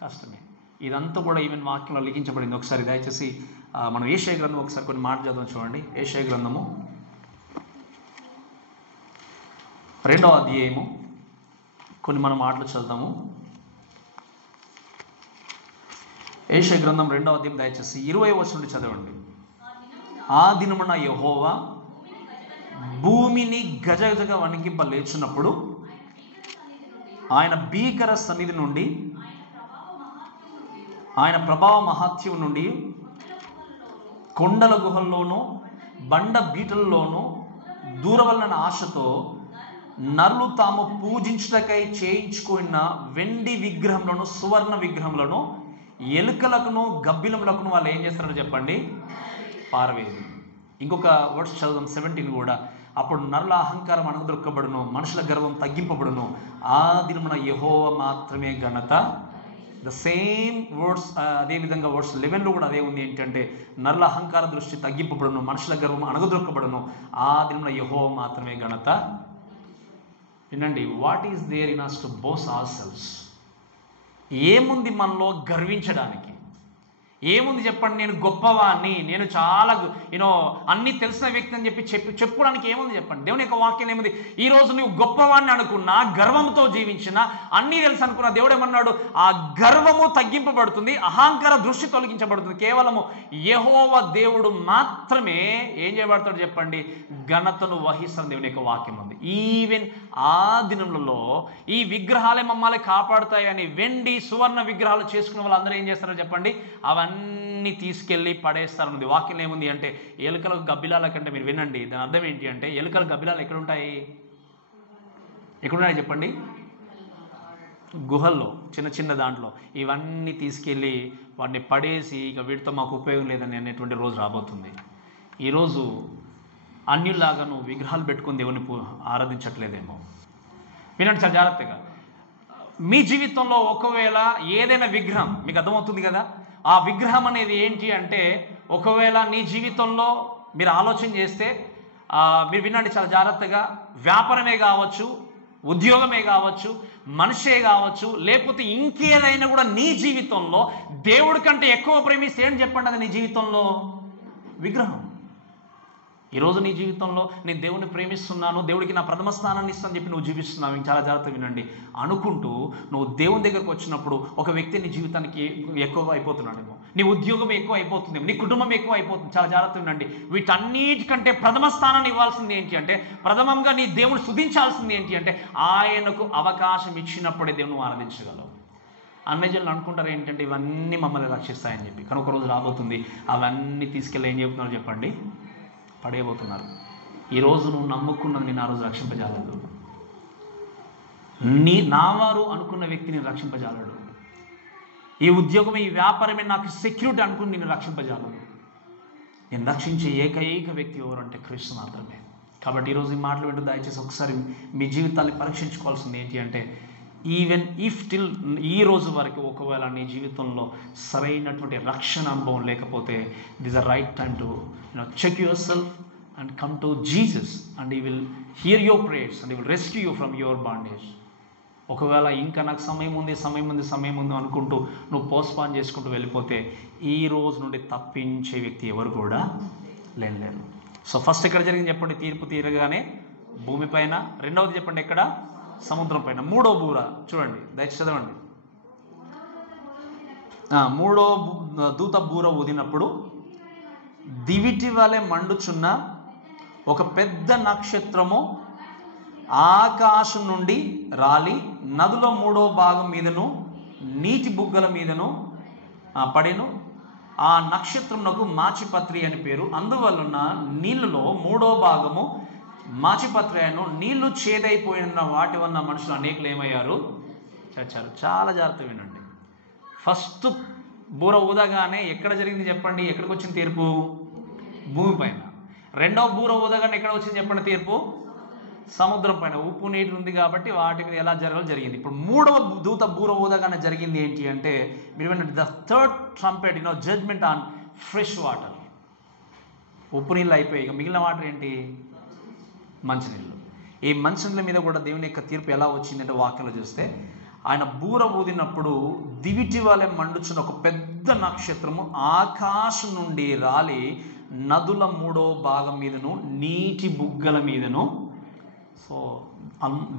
కష్టమే. ఇదంతా కూడా ఈవెన్ వాక్యంలో లిఖించబడింది. ఒకసారి దయచేసి మనం యెషయా గ్రంథం ఒకసారి కొన్ని మాట చదవం చూడండి. యెషయా గ్రంథము 2వ అధ్యాయము కొన్ని మనం మాటలు చదువుతాము. యెషయా గ్రంథం 2వ అధ్యాయం దయచేసి 20వ వచనం నుండి చదవండి. ఆ దినమున యెహోవా భూమిని గజగజగా వణికింప లేచినప్పుడు ఆయన భీకర సన్నిధి నుండి, ఆయన ప్రభావ మహాత్యం నుండి కొండల గుహల్లోనూ బండ బీటల్లోనూ దూరవలన ఆశతో నరులు తాము పూజించుటకై చేయించుకున్న వెండి విగ్రహంలోను సువర్ణ విగ్రహంలోను ఎలుకలకును గబ్బిలములకును వాళ్ళు ఏం చేస్తారో చెప్పండి? పారవేది. ఇంకొక వర్డ్స్ చదువుదాం 17 కూడా. అప్పుడు నరుల అహంకారం అణగదొక్కబడును, మనుషుల గర్వం తగ్గింపబడును, ఆ దినమున యెహోవా మాత్రమే ఘనత. ద సేమ్ వర్డ్స్ అదేవిధంగా వర్డ్స్ 11లో కూడా అదే ఉంది. ఏంటంటే నరుల అహంకార దృష్టి తగ్గింపబడును, మనుషుల గర్వం అణగదొక్కబడును, ఆ దినమున యెహోవా మాత్రమే ఘనత. వినండి, what is there in us to boast ourselves? ఏముంది మనలో గర్వించడానికి? ఏముంది చెప్పండి? నేను గొప్పవాణ్ణి, నేను చాలా అన్నీ తెలిసిన వ్యక్తి అని చెప్పుకోవడానికి ఏముంది చెప్పండి? దేవుని యొక్క వాక్యం ఏముంది? ఈరోజు నువ్వు గొప్పవాణ్ణి అనుకున్నా, గర్వంతో జీవించినా, అన్నీ తెలుసు అనుకున్నా, దేవుడు ఏమన్నాడు? ఆ గర్వము తగ్గింపబడుతుంది, అహంకార దృష్టి తొలగించబడుతుంది. కేవలము యెహోవా దేవుడు మాత్రమే ఏం చేయబడతాడు చెప్పండి? ఘనతను వహిస్తాను. దేవుని యొక్క వాక్యం ఉంది. ఈవెన్ ఆ దినములలో ఈ విగ్రహాలే మమ్మల్ని కాపాడుతాయని వెండి సువర్ణ విగ్రహాలు చేసుకున్న వాళ్ళందరూ ఏం చేస్తారో చెప్పండి? అవన్నీ తీసుకెళ్ళి పడేస్తారన్నది వాక్యం. ఏముంది అంటే ఎలుకలకు గబ్బిలాల కంటే, మీరు వినండి దాని అర్థం ఏంటి అంటే, ఎలుకలు గబ్బిలాలు ఎక్కడుంటాయి? ఎక్కడున్నాయి చెప్పండి? గుహల్లో, చిన్న చిన్న దాంట్లో. ఇవన్నీ తీసుకెళ్ళి వాటిని పడేసి ఇక వీటితో మాకు ఉపయోగం లేదని అనేటువంటి రోజు రాబోతుంది. ఈరోజు అన్యుల్లాగా నువ్వు విగ్రహాలు పెట్టుకుని దేవుని ఆరాధించట్లేదేమో. వినండి చాలా జాగ్రత్తగా. మీ జీవితంలో ఒకవేళ ఏదైనా విగ్రహం, మీకు అర్థమవుతుంది కదా, ఆ విగ్రహం అనేది ఏంటి అంటే, ఒకవేళ నీ జీవితంలో మీరు ఆలోచన చేస్తే, మీరు వినండి చాలా జాగ్రత్తగా, వ్యాపారమే కావచ్చు, ఉద్యోగమే కావచ్చు, మనిషే కావచ్చు, లేకపోతే ఇంకేదైనా కూడా నీ జీవితంలో దేవుడి కంటే ఎక్కువ ప్రేమిస్తే ఏంటి చెప్పండి? అది నీ జీవితంలో విగ్రహం. ఈరోజు నీ జీవితంలో నేను దేవుని ప్రేమిస్తున్నాను, దేవుడికి నా ప్రథమ స్థానాన్ని ఇస్తాను చెప్పి నువ్వు జీవిస్తున్నావు. చాలా జాగ్రత్త వినండి. అనుకుంటూ నువ్వు దేవుని దగ్గరకు వచ్చినప్పుడు ఒక వ్యక్తి నీ జీవితానికి ఎక్కువగా అయిపోతున్నాడేమో, నీ ఉద్యోగం ఎక్కువ అయిపోతుందేమో, నీ కుటుంబం ఎక్కువ అయిపోతుంది. చాలా జాగ్రత్త వినండి. వీటన్నిటికంటే ప్రథమ స్థానాన్ని ఇవ్వాల్సింది ఏంటి అంటే, ప్రథమంగా నీ దేవుని స్తుతించాల్సింది ఏంటి అంటే, ఆయనకు అవకాశం ఇచ్చినప్పుడే దేవుని ఆరాధించగలవు. అన్యజనులు అనుకుంటారు ఏంటంటే ఇవన్నీ మమ్మల్ని రక్షిస్తాయని చెప్పి, కానీ ఒక రోజు రాబోతుంది అవన్నీ తీసుకెళ్ళి ఏం చెప్తున్నారు చెప్పండి? పడేయబోతున్నారు. ఈరోజు నువ్వు నమ్ముకున్నది నేను ఆ రోజు రక్షింపజాలడు. నావారు అనుకున్న వ్యక్తి నేను రక్షింపజాలడు. ఈ ఉద్యోగమే, ఈ వ్యాపారమే నాకు సెక్యూరిటీ అనుకుని నేను రక్షింపజాలడు. నేను రక్షించే ఏకైక వ్యక్తి ఎవరు అంటే క్రీస్తు మాత్రమే. కాబట్టి ఈరోజు ఈ మాటలు వింటూ దయచేసి ఒకసారి మీ జీవితాన్ని పరీక్షించుకోవాల్సింది ఏంటి అంటే, ఈవెన్ ఇఫ్ టిల్ ఈ రోజు వరకు ఒకవేళ నీ జీవితంలో సరైనటువంటి రక్షణ అనుభవం లేకపోతే, it is the right time to check yourself and come to Jesus and he will hear your prayers and he will rescue you from your bondage. ఒకవేళ ఇంకా నాకు సమయం ఉంది అనుకుంటూ నువ్వు పోస్ట్పోన్ చేసుకుంటూ వెళ్ళిపోతే, ఈ రోజు నుండి తప్పించే వ్యక్తి ఎవరు కూడా లేరు. సో ఫస్ట్ ఎక్కడ జరిగింది చెప్పండి? తీర్పు తీరగానే భూమిపైన. రెండవది చెప్పండి ఎక్కడ? సముద్రం పైన. మూడో బూర చూడండి, దయచేసి చదవండి. మూడో దూత బూర ఊదినప్పుడు దివిటి వలె మండుచున్న ఒక పెద్ద నక్షత్రము ఆకాశం నుండి రాలి నదుల మూడో భాగం మీదను నీటి బుగ్గల మీదను పడెను. ఆ నక్షత్రమునకు మాచిపత్రి అని పేరు. అందువలన నీళ్ళలో మూడో భాగము మాచిపత్రి అను. నీళ్లు చేదైపోయిన వాటి వల్ల మనుషులు అనేకులు ఏమయ్యారు? చచ్చారు. చాలా జాగ్రత్త వినండి. ఫస్ట్ బూర ఊదగానే ఎక్కడ జరిగింది చెప్పండి? ఎక్కడికి వచ్చింది తీర్పు? భూమిపైన. రెండవ బూర ఊదగానే ఎక్కడ వచ్చింది చెప్పండి తీర్పు? సముద్రం పైన. ఉప్పు నీటి ఉంది కాబట్టి వాటి మీద ఎలా జరగాలో జరిగింది. ఇప్పుడు మూడవ దూత బూర ఊదగానే జరిగింది ఏంటి అంటే, మీరు వినండి, the third trumpet judgement on fresh water. ఉప్పు నీళ్ళు అయిపోయి ఇక మిగిలిన వాటర్ ఏంటి? మంచినీళ్ళు. ఈ మంచినీళ్ళ మీద కూడా దేవుని యొక్క తీర్పు ఎలా వచ్చిందంటే, వాక్యంలో చూస్తే ఆయన బూర ఊదినప్పుడు దివిటి వలె మండుచున్న ఒక పెద్ద నక్షత్రము ఆకాశం నుండి రాలి నదుల మూడో భాగం మీదను నీటి బుగ్గల మీదను. సో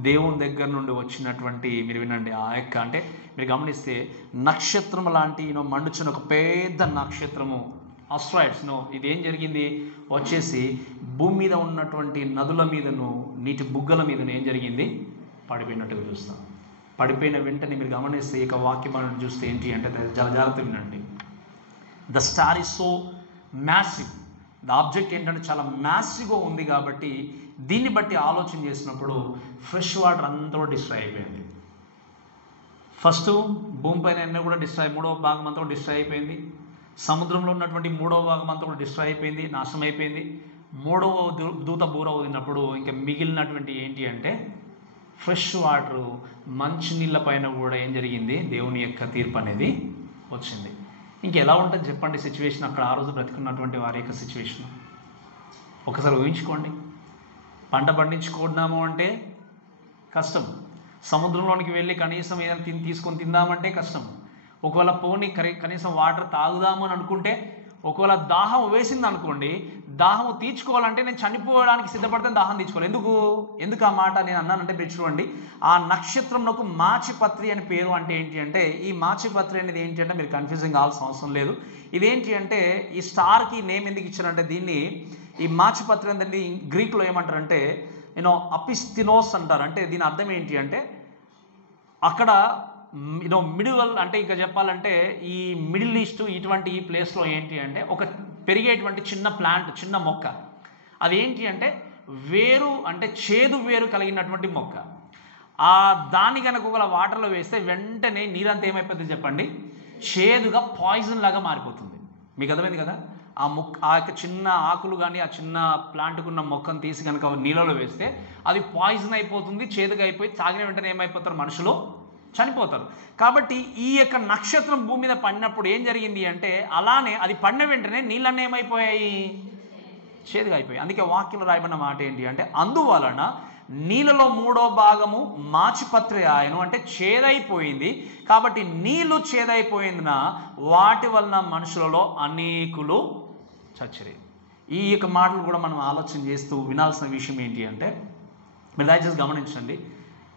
దేవుని దగ్గర నుండి వచ్చినటువంటి, మీరు వినండి, ఆ యొక్క అంటే మీరు గమనిస్తే నక్షత్రం లాంటి మండుచున్న ఒక పెద్ద నక్షత్రము, ఆస్ట్రాయిడ్స్ ఇదేం జరిగింది? వచ్చేసి భూమి మీద ఉన్నటువంటి నదుల మీదను నీటి బుగ్గల మీదను ఏం జరిగింది? పడిపోయినట్టుగా చూస్తాం. పడిపోయిన వెంటనే మీరు గమనిస్తే ఇక వాక్యం చూస్తే ఏంటి అంటే, చాలా జాగ్రత్త వినండి. The star is so massive. The object ఏంటంటే చాలా మ్యాసివ్గా ఉంది కాబట్టి దీన్ని బట్టి ఆలోచన చేసినప్పుడు ఫ్రెష్ వాటర్ అంతా కూడా డిస్ట్రాయ్ అయిపోయింది. ఫస్ట్ భూమిపైన అన్నీ కూడా మూడవ భాగం అంతా కూడా డిస్ట్రాయ్ అయిపోయింది. సముద్రంలో ఉన్నటువంటి మూడవ భాగం అంతా కూడా డిస్ట్రాయ్ అయిపోయింది, నాశనం అయిపోయింది. మూడవ దూత బూర ఊదినప్పుడు ఇంకా మిగిలినటువంటి ఏంటి అంటే ఫ్రెష్ వాటరు, మంచినీళ్ళ పైన కూడా ఏం జరిగింది? దేవుని యొక్క తీర్పు అనేది వచ్చింది. ఇంకెలా ఉంటుంది చెప్పండి సిచ్యువేషన్ అక్కడ ఆ రోజు బ్రతుకున్నటువంటి వారి యొక్క సిచ్యువేషన్? ఒకసారి ఊహించుకోండి. పంట పండించుకుంటున్నాము అంటే కష్టం. సముద్రంలోనికి వెళ్ళి కనీసం ఏదైనా తీసుకొని తిందామంటే కష్టం. ఒకవేళ పోనీ కనీసం వాటర్ తాగుదాము అని అనుకుంటే, ఒకవేళ దాహం వేసింది అనుకోండి, దాహం తీర్చుకోవాలంటే నేను చనిపోవడానికి సిద్ధపడితే దాహం తీర్చుకోవాలి. ఎందుకు ఆ మాట నేను అన్నానంటే మీరు చూడండి, ఆ నక్షత్రంలోకి మాచిపత్రి అని పేరు. అంటే ఏంటి అంటే, ఈ మాచిపత్రి అనేది ఏంటి అంటే మీరు కన్ఫ్యూజింగ్ కావాల్సిన అవసరం లేదు. ఇదేంటి అంటే, ఈ స్టార్కి నేమ్ ఎందుకు ఇచ్చారంటే, దీన్ని ఈ మాచిపత్రి అనేది గ్రీక్లో ఏమంటారంటే అపిస్థినోస్ అంటారు. అంటే దీని అర్థం ఏంటి అంటే, అక్కడ మిడివల్ అంటే ఇంకా చెప్పాలంటే ఈ మిడిల్ ఈస్ట్ ఇటువంటి ఈ ప్లేస్లో ఏంటి అంటే ఒక పెరిగేటువంటి చిన్న ప్లాంట్, చిన్న మొక్క. అదేంటి అంటే వేరు, అంటే చేదు వేరు కలిగినటువంటి మొక్క. దాన్ని కనుక ఒక వాటర్లో వేస్తే వెంటనే నీరంతా ఏమైపోతుంది చెప్పండి, చేదుగా పాయిజన్ లాగా మారిపోతుంది. మీకు అర్థమైంది కదా? ఆ యొక్క చిన్న ఆకులు కానీ ఆ చిన్న ప్లాంట్కు ఉన్న మొక్కను తీసి కనుక నీళ్ళలో వేస్తే అది పాయిజన్ అయిపోతుంది, చేదుగా అయిపోయి తాగిన వెంటనే ఏమైపోతారు, మనుషులు చనిపోతారు. కాబట్టి ఈ యొక్క నక్షత్రం భూమి మీద పడినప్పుడు ఏం జరిగింది అంటే, అలానే అది పడిన వెంటనే నీళ్ళన్నీ ఏమైపోయాయి, చేదుగా అయిపోయాయి. అందుకే వాక్యంలో రాయబడిన మాట ఏంటి అంటే, అందువలన నీళ్ళలో 3వ భాగము మాచిపత్రి ఆయను, అంటే చేదైపోయింది. కాబట్టి నీళ్లు చేదైపోయిందిన వాటి వలన మనుషులలో అనేకులు చచ్చిరి. ఈ యొక్క మాటలు కూడా మనం ఆలోచన చేస్తూ వినాల్సిన విషయం ఏంటి అంటే, మీరు దయచేసి గమనించండి,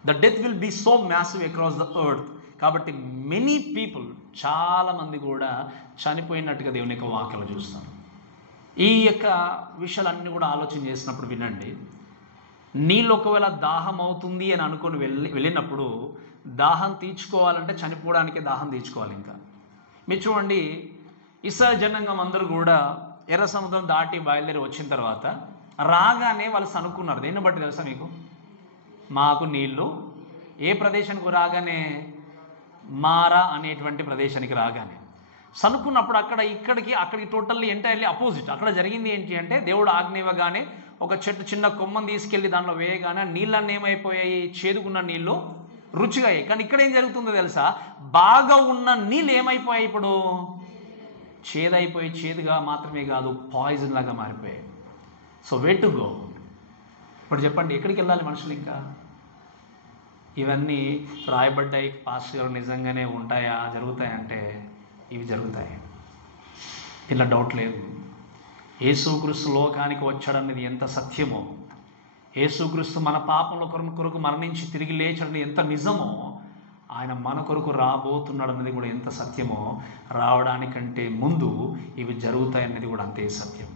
the death will be so massive across the earth. కాబట్టి మెనీ పీపుల్, చాలామంది కూడా చనిపోయినట్టుగా దేవుని యొక్క వాక్యాలు చూస్తాం. ఈ యొక్క విషయాలన్నీ కూడా ఆలోచన చేసినప్పుడు వినండి, నీళ్ళు ఒకవేళ దాహం అవుతుంది అని అనుకుని వెళ్ళినప్పుడు దాహం తీర్చుకోవాలంటే చనిపోవడానికే దాహం తీర్చుకోవాలి. ఇంకా మీరు చూడండి, ఇశ్రాయేలు జనాంగం అందరూ కూడా ఎర్ర సముద్రం దాటి బయలుదేరి వచ్చిన తర్వాత రాగానే వాళ్ళు సనుక్కున్నారు. దేన్ని బట్టి తెలుసా మీకు? మాకు నీళ్ళు ఏ ప్రదేశానికి రాగానే, మారా అనేటువంటి ప్రదేశానికి రాగానే సనుక్కున్నప్పుడు అక్కడికి టోటల్లీ ఎంటైర్లీ అపోజిట్. అక్కడ జరిగింది ఏంటి అంటే, దేవుడు ఆజ్ఞ ఇవ్వగానే ఒక చెట్టు చిన్న కొమ్మను తీసుకెళ్ళి దానిలో వేయగానే నీళ్ళన్నీ ఏమైపోయాయి, చేదుకున్న నీళ్ళు రుచిగా అయ్యాయి. కానీ ఇక్కడ ఏం జరుగుతుందో తెలుసా, బాగా ఉన్న నీళ్ళు ఏమైపోయాయి, ఇప్పుడు చేదైపోయి, చేదుగా మాత్రమే కాదు పాయిజన్ లాగా మారిపోయాయి. So way to go? ఇప్పుడు చెప్పండి, ఎక్కడికి వెళ్ళాలి మనుషులు? ఇంకా ఇవన్నీ రాయబడ్డాయి, పాస్టర్ గారు నిజంగానే ఉంటాయా, జరుగుతాయంటే ఇవి జరుగుతాయి, ఇలా డౌట్ లేదు. యేసుక్రీస్తు లోకానికి వచ్చాడన్నది ఎంత సత్యమో, యేసుక్రీస్తు మన పాపంలో కొరకు మరణించి తిరిగి లేచాడని ఎంత నిజమో, ఆయన మన కొరకు రాబోతున్నాడు అన్నది కూడా ఎంత సత్యమో, రావడానికంటే ముందు ఇవి జరుగుతాయన్నది కూడా అంతే సత్యం.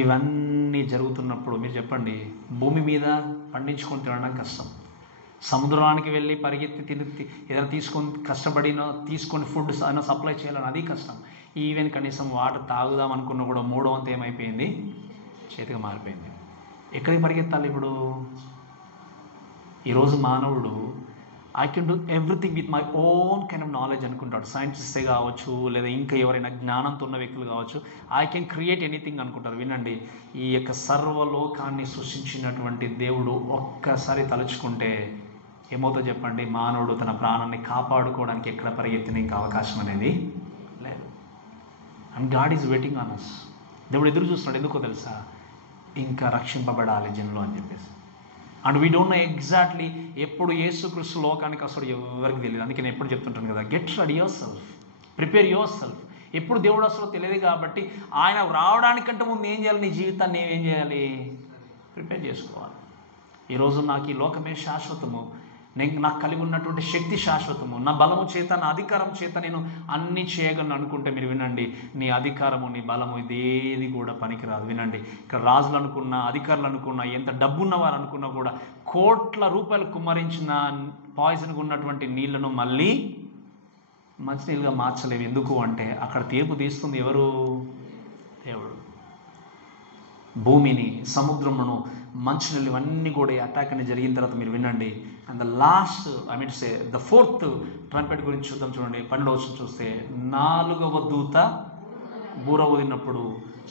ఇవన్నీ జరుగుతున్నప్పుడు మీరు చెప్పండి, భూమి మీద పండించుకొని తినడం కష్టం. సముద్రానికి వెళ్ళి పరిగెత్తి ఏదైనా తీసుకొని ఫుడ్ అయినా సప్లై చేయాలని అది కష్టం. ఈవెన్ కనీసం వాటర్ తాగుదాం అనుకున్నా కూడా 3వ వంతు ఏమైపోయింది, చేతిగా మారిపోయింది. ఎక్కడికి పరిగెత్తాలి ఇప్పుడు? ఈరోజు మానవుడు I can do everything with my own kind of knowledge అనుకుంటాడు. సైంటిస్టే కావచ్చు, లేదా ఇంకా ఎవరైనా జ్ఞానంతో ఉన్న వ్యక్తులు కావచ్చు, ఐ కెన్ క్రియేట్ ఎనీథింగ్ అనుకుంటారు. వినండి, ఈ యొక్క సర్వలోకాన్ని సృష్టించినటువంటి దేవుడు ఒక్కసారి తలుచుకుంటే ఏమవుతుందో చెప్పండి, మానవుడు తన ప్రాణాన్ని కాపాడుకోవడానికి ఎక్కడ పరిగెత్తిన ఇంకా అవకాశం అనేది లేదు. And God is waiting on us. దేవుడు ఎదురు చూస్తున్నాడు. ఎందుకో తెలుసా? ఇంకా రక్షింపబడాలి జనులు అని చెప్పేసి. And we don't know exactly ఎప్పుడు యేసుక్రీస్తు లోకానికి అసలు ఎవరికి తెలియదు. అందుకే నేను ఎప్పుడు చెప్తుంటాను కదా, get ready your self, prepare your self. ఎప్పుడు దేవుడు అసలు తెలియదు కాబట్టి ఆయన రావడానికంటే ముందు ఏం చేయాలి, నీ జీవితాన్ని ఏం చేయాలి, ప్రిపేర్ చేసుకోవాలి. ఈరోజు నాకు ఈ లోకమే శాశ్వతము, నాకు కలిగి ఉన్నటువంటి శక్తి శాశ్వతము, నా బలము చేత, నా అధికారం చేత నేను అన్నీ చేయగలను అనుకుంటే మీరు వినండి, నీ అధికారము, నీ బలము ఇదేది కూడా పనికిరాదు. వినండి, ఇక్కడ రాజులు అనుకున్నా, అధికారులు అనుకున్నా, ఎంత డబ్బున్న వారు అనుకున్నా కూడా కోట్ల రూపాయలు కుమ్మరించిన పాయిజన్గా ఉన్నటువంటి నీళ్లను మళ్ళీ మంచినీళ్ళుగా మార్చలేవు. ఎందుకు అంటే అక్కడ తీర్పు తీస్తుంది ఎవరు? దేవుడు. భూమిని, సముద్రమును, మంచినీళ్ళు ఇవన్నీ కూడా ఈ అటాక్ అనేది జరిగిన తర్వాత మీరు వినండి. And the last the 4th trumpet గురించి చూద్దాం. చూడండి, 12వ వచనం చూస్తే, 4వ దూత బూర ఊదినప్పుడు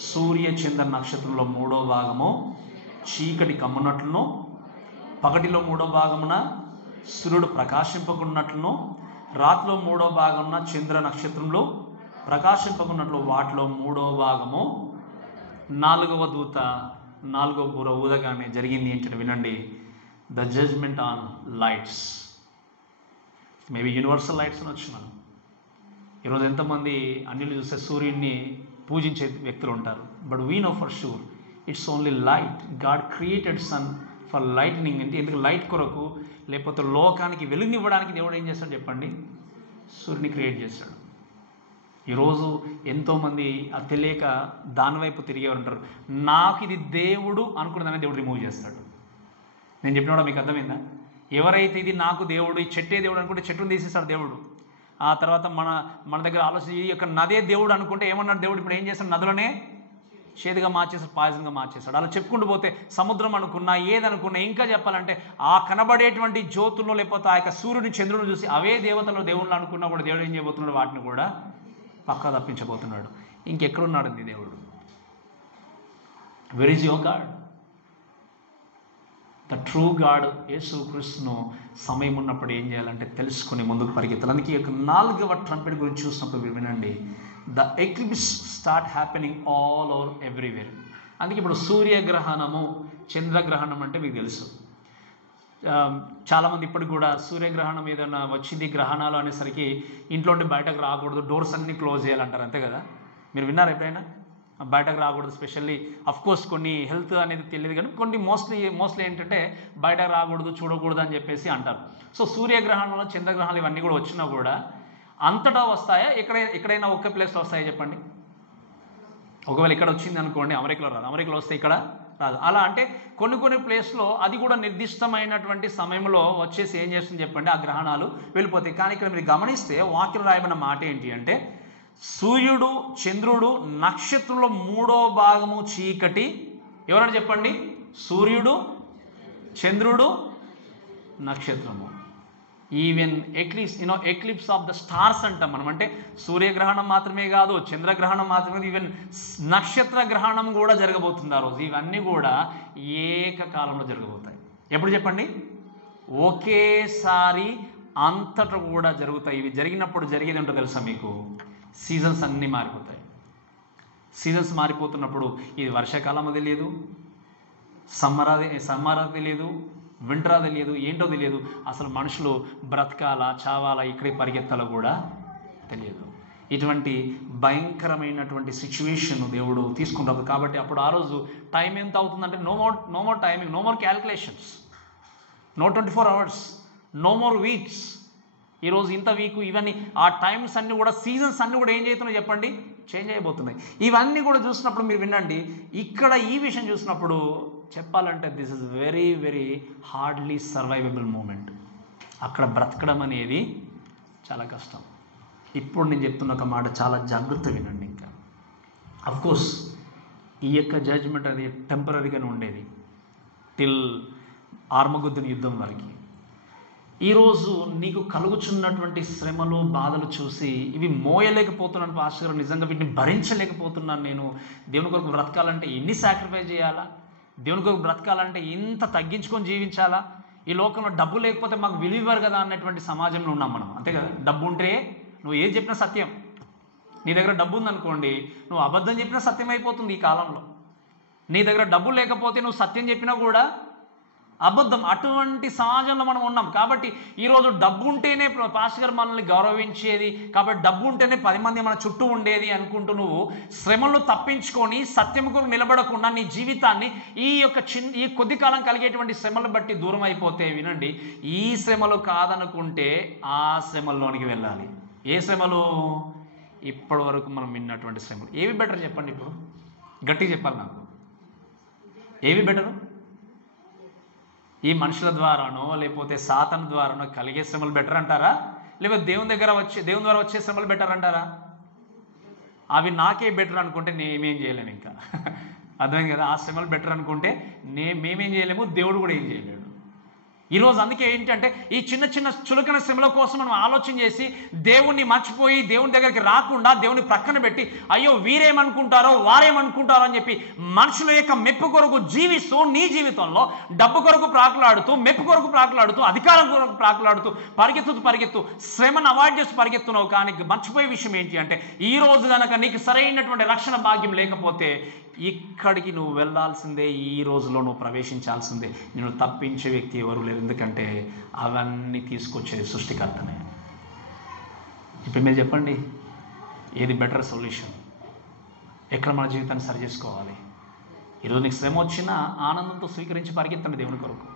సూర్య చంద్ర నక్షత్రంలో 3వ భాగము చీకటి కమ్మునట్లును, పగటిలో 3వ భాగమున సూర్యుడు ప్రకాశింపకున్నట్లును, రాత్రిలో 3వ భాగమున చంద్ర నక్షత్రంలో ప్రకాశింపకున్నట్లు వాటిలో 3వ భాగము 4వ దూత 4వ బూర ఊదగానే జరిగింది ఏంటంటే వినండి, the judgement on lights. Maybe universal lights అనొచ్చు మనం. ఈరోజు ఎంతమంది అన్యులు చూస్తే సూర్యుడిని పూజించే వ్యక్తులు ఉంటారు. But we know for sure it's only light. God created son for lightning. అంటే ఎందుకు? లైట్ కొరకు, లేకపోతే లోకానికి వెలుగునివ్వడానికి దేవుడు ఏం చేస్తాడు చెప్పండి? సూర్యుని క్రియేట్ చేస్తాడు. ఈరోజు ఎంతోమంది అది తెలియక దానివైపు తిరిగేవారు ఉంటారు. నాకు ఇది దేవుడు అనుకున్నదాన్ని దేవుడు రిమూవ్ చేస్తాడు. నేను చెప్పిన కూడా మీకు అర్థమైందా? ఎవరైతే ఇది నాకు దేవుడు, ఈ చెట్టే దేవుడు అనుకుంటే చెట్టును తీసేస్తాడు దేవుడు. ఆ తర్వాత మన దగ్గర ఆలోచన ఈ యొక్క నదే దేవుడు అనుకుంటే ఏమన్నాడు దేవుడు? ఇప్పుడు ఏం చేస్తాడు? నదులనే చేదుగా మార్చేస్తాడు, పాయిజన్గా మార్చేస్తాడు. అలా చెప్పుకుంటూ పోతే సముద్రం అనుకున్నా, ఏదనుకున్నా, ఇంకా చెప్పాలంటే ఆ కనబడేటువంటి జ్యోతుల్లో, లేకపోతే ఆ యొక్క సూర్యుని చంద్రుని చూసి అవే దేవతలు దేవుళ్ళు అనుకున్నా కూడా దేవుడు ఏం చేయబోతున్నాడు? వాటిని కూడా పక్కా తప్పించబోతున్నాడు. ఇంకెక్కడున్నాడు నీ దేవుడు? Where is your God? The true God యేసు క్రీస్తును సమయం ఉన్నప్పుడు ఏం చేయాలంటే తెలుసుకుని ముందుకు పరిగెత్తాలి. అందుకే ఈ యొక్క 4వ ట్రంపెట్ గురించి చూసినప్పుడు మీరు వినండి. The eclipse start happening all over everywhere. అందుకే ఇప్పుడు సూర్యగ్రహణము, చంద్రగ్రహణం అంటే మీకు తెలుసు. చాలామంది ఇప్పటికి కూడా సూర్యగ్రహణం ఏదైనా వచ్చింది, గ్రహణాలు అనేసరికి ఇంట్లో ఉండి బయటకు రాకూడదు, డోర్స్ అన్నీ క్లోజ్ చేయాలంటారు, అంతే కదా? మీరు విన్నారు ఎప్పుడైనా? బయటకు రాకూడదు. స్పెషల్లీ అఫ్కోర్స్ కొన్ని హెల్త్ అనేది తెలియదు, కానీ కొన్ని మోస్ట్లీ ఏంటంటే బయటకు రాకూడదు, చూడకూడదు అని చెప్పేసి అంటారు. సో సూర్యగ్రహణంలో, చంద్రగ్రహణాలు ఇవన్నీ కూడా వచ్చినా కూడా అంతటా వస్తాయా? ఎక్కడైనా ఒకే ప్లేస్లో వస్తాయా చెప్పండి? ఒకవేళ ఇక్కడ వచ్చింది అనుకోండి, అమెరికాలో రాదు. అమెరికాలో వస్తే ఇక్కడ రాదు. అలా అంటే కొన్ని ప్లేస్లో అది కూడా నిర్దిష్టమైనటువంటి సమయంలో వచ్చేసి ఏం చేస్తుంది చెప్పండి? ఆ గ్రహణాలు వెళ్ళిపోతాయి. కానీ ఇక్కడ మీరు గమనిస్తే వాక్యం రాయబడిన మాట ఏంటి అంటే, సూర్యుడు, చంద్రుడు, నక్షత్రంలో 3వ భాగము చీకటి. ఎవరని చెప్పండి? సూర్యుడు, చంద్రుడు, నక్షత్రము. Even eclipse of the stars అంటాం మనం. అంటే సూర్యగ్రహణం మాత్రమే కాదు, చంద్రగ్రహణం మాత్రమే కాదు, ఈవెన్ నక్షత్ర గ్రహణం కూడా జరగబోతుంది ఆ రోజు. ఇవన్నీ కూడా ఏకకాలంలో జరగబోతాయి. ఎప్పుడు చెప్పండి? ఒకేసారి అంతటా కూడా జరుగుతాయి. ఇవి జరిగినప్పుడు జరిగేది ఏంటో తెలుసా మీకు? సీజన్స్ అన్నీ మారిపోతాయి. సీజన్స్ మారిపోతున్నప్పుడు ఇది వర్షాకాలం తెలియదు, సమ్మర్ తెలియదు, వింటర్ తెలియదు, ఏంటో తెలియదు. అసలు మనుషులు బ్రతకాలా, చావాలా, ఇక్కడే పరిగెత్తాలో కూడా తెలియదు. ఇటువంటి భయంకరమైనటువంటి సిచ్యువేషన్ దేవుడు తీసుకుంటాడు. కాబట్టి అప్పుడు ఆ రోజు టైం ఎంత అవుతుందంటే no more timing, no more calculations, no 24 hours, no more weeks. ఈరోజు ఇంత వీకు, ఇవన్నీ ఆ టైమ్స్ అన్నీ కూడా, సీజన్స్ అన్నీ కూడా ఏం చేస్తున్నాయి చెప్పండి? చేంజ్ అయిపోతున్నాయి. ఇవన్నీ కూడా చూసినప్పుడు మీరు వినండి, ఇక్కడ ఈ విషయం చూసినప్పుడు చెప్పాలంటే this is very very hardly survivable moment. అక్కడ బ్రతకడం అనేది చాలా కష్టం. ఇప్పుడు నేను చెప్తున్న ఒక మాట చాలా జాగ్రత్త వినండి. ఇంకా అఫ్కోర్స్ ఈ యొక్క జడ్జ్మెంట్ అనేది టెంపరీగానే ఉండేది టిల్ ఆర్మగుద్దుని యుద్ధం వరకు. ఈరోజు నీకు కలుగుచున్నటువంటి శ్రమలు, బాధలు చూసి ఇవి మోయలేకపోతున్నాను పాస్టర్ గారు, నిజంగా వీటిని భరించలేకపోతున్నాను, నేను దేవుని కొరకు బ్రతకాలంటే ఎన్ని సాక్రిఫైస్ చేయాలా, దేవుని కొరకు బ్రతకాలంటే ఇంత తగ్గించుకొని జీవించాలా, ఈ లోకంలో డబ్బు లేకపోతే మాకు విలువ కదా అన్నటువంటి సమాజంలో ఉన్నాం మనం, అంతే కదా? డబ్బు ఉంటే నువ్వు ఏది చెప్పినా సత్యం. నీ దగ్గర డబ్బు ఉందనుకోండి, నువ్వు అబద్ధం చెప్పినా సత్యం అయిపోతుంది ఈ కాలంలో. నీ దగ్గర డబ్బు లేకపోతే నువ్వు సత్యం చెప్పినా కూడా అబద్ధం. అటువంటి సమాజంలో మనం ఉన్నాం. కాబట్టి ఈరోజు డబ్బు ఉంటేనే పాస్టర్ గారు మనల్ని గౌరవించేది, కాబట్టి డబ్బు ఉంటేనే 10 మంది మన చుట్టూ ఉండేది అనుకుంటూ నువ్వు శ్రమలను తప్పించుకొని సత్యం కొరకు నిలబడకుండా నీ జీవితాన్ని ఈ కొద్ది కాలం కలిగేటువంటి శ్రమలు బట్టి దూరం అయిపోతే, వినండి, ఈ శ్రమలు కాదనుకుంటే ఆ శ్రమల్లోనికి వెళ్ళాలి. ఏ శ్రమలు? ఇప్పటి వరకు మనం విన్నటువంటి శ్రమలు. ఏవి బెటర్ చెప్పండి? ఇప్పుడు గట్టిగా చెప్పాలి నాకు. ఏవి బెటరు? ఈ మనుషుల ద్వారానో లేకపోతే సాతాను ద్వారానో కలిగే శ్రమలు బెటర్ అంటారా? లేకపోతే దేవుని ద్వారా వచ్చే శ్రమలు బెటర్ అంటారా? అవి నాకే బెటర్ అనుకుంటే నేనేం చేయలేము. ఇంకా అర్థమైంది కదా? ఆ శ్రమలు బెటర్ అనుకుంటే మేమేం చేయలేము, దేవుడు కూడా ఏం చేయలేడు. ఈరోజు అందుకే ఏంటంటే ఈ చిన్న చిన్న చులకన శ్రమల కోసం మనం ఆలోచన చేసి దేవుణ్ణి మర్చిపోయి దేవుని దగ్గరికి రాకుండా దేవుని ప్రక్కన పెట్టి అయ్యో వీరేమనుకుంటారో వారేమనుకుంటారో అని చెప్పి మనుషుల యొక్క మెప్పు కొరకు జీవిస్తూ నీ జీవితంలో డబ్బు కొరకు ప్రాకులాడుతూ, మెప్పు కొరకు ప్రాకులాడుతూ, అధికారం కొరకు ప్రాకులాడుతూ పరిగెత్తు శ్రమను అవాయిడ్ చేసి పరిగెత్తున్నావు. కానీ మర్చిపోయే విషయం ఏంటి అంటే, ఈ రోజు కనుక నీకు సరైనటువంటి రక్షణ భాగ్యం లేకపోతే ఇక్కడికి నువ్వు వెళ్ళాల్సిందే, ఈ రోజులో నువ్వు ప్రవేశించాల్సిందే. నేను తప్పించే వ్యక్తి ఎవరు లేరు, ఎందుకంటే అవన్నీ తీసుకొచ్చేది సృష్టికర్తనే. ఇప్పుడు మీరు చెప్పండి, ఏది బెటర్ సొల్యూషన్, ఎక్కడ మన జీవితాన్ని సరి చేసుకోవాలి. ఈరోజు నీకు శ్రమ వచ్చినా ఆనందంతో స్వీకరించి పరిగెత్తండి దేవుని కొరకు.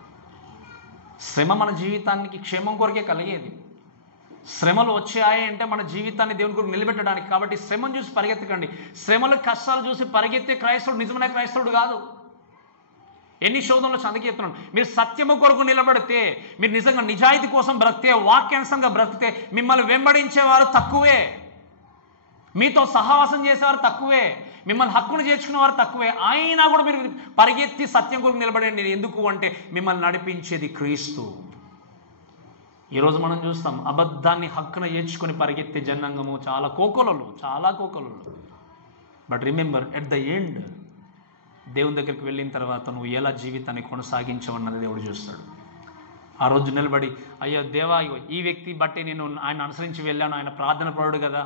శ్రమ మన జీవితానికి క్షేమం కొరకే కలిగేది. శ్రమలు వచ్చాయి అంటే మన జీవితాన్ని దేవుని కొరకు నిలబెట్టడానికి. కాబట్టి శ్రమను చూసి పరిగెత్తకండి. శ్రమలు కష్టాలు చూసి పరిగెత్తే క్రైస్తవుడు నిజమైన క్రైస్తవుడు కాదు. ఎన్ని శోధనలు అందుకే చెప్తున్నాను, మీరు సత్యము కొరకు నిలబడితే, మీరు నిజంగా నిజాయితీ కోసం బ్రతితే, వాక్యానుసంగా బ్రతితే మిమ్మల్ని వెంబడించేవారు తక్కువే, మీతో సహవాసం చేసేవారు తక్కువే, మిమ్మల్ని హక్కును చేర్చుకునే వారు తక్కువే. అయినా కూడా మీరు పరిగెత్తి సత్యం కొరకు నిలబడండి. ఎందుకు అంటే మిమ్మల్ని నడిపించేది క్రీస్తు. ఈరోజు మనం చూస్తాం అబద్ధాన్ని హక్కున చేర్చుకొని పరిగెత్తే జనాంగము చాలా కోకొలలు. But remember, at the end దేవుని దగ్గరికి వెళ్ళిన తర్వాత నువ్వు ఎలా జీవితాన్ని కొనసాగించవన్నది దేవుడు చూస్తాడు. ఆ రోజు నిలబడి, అయ్యో దేవా, ఈ వ్యక్తి బట్టి నేను ఆయన అనుసరించి వెళ్ళాను, ఆయన ప్రార్థన పరుడు కదా,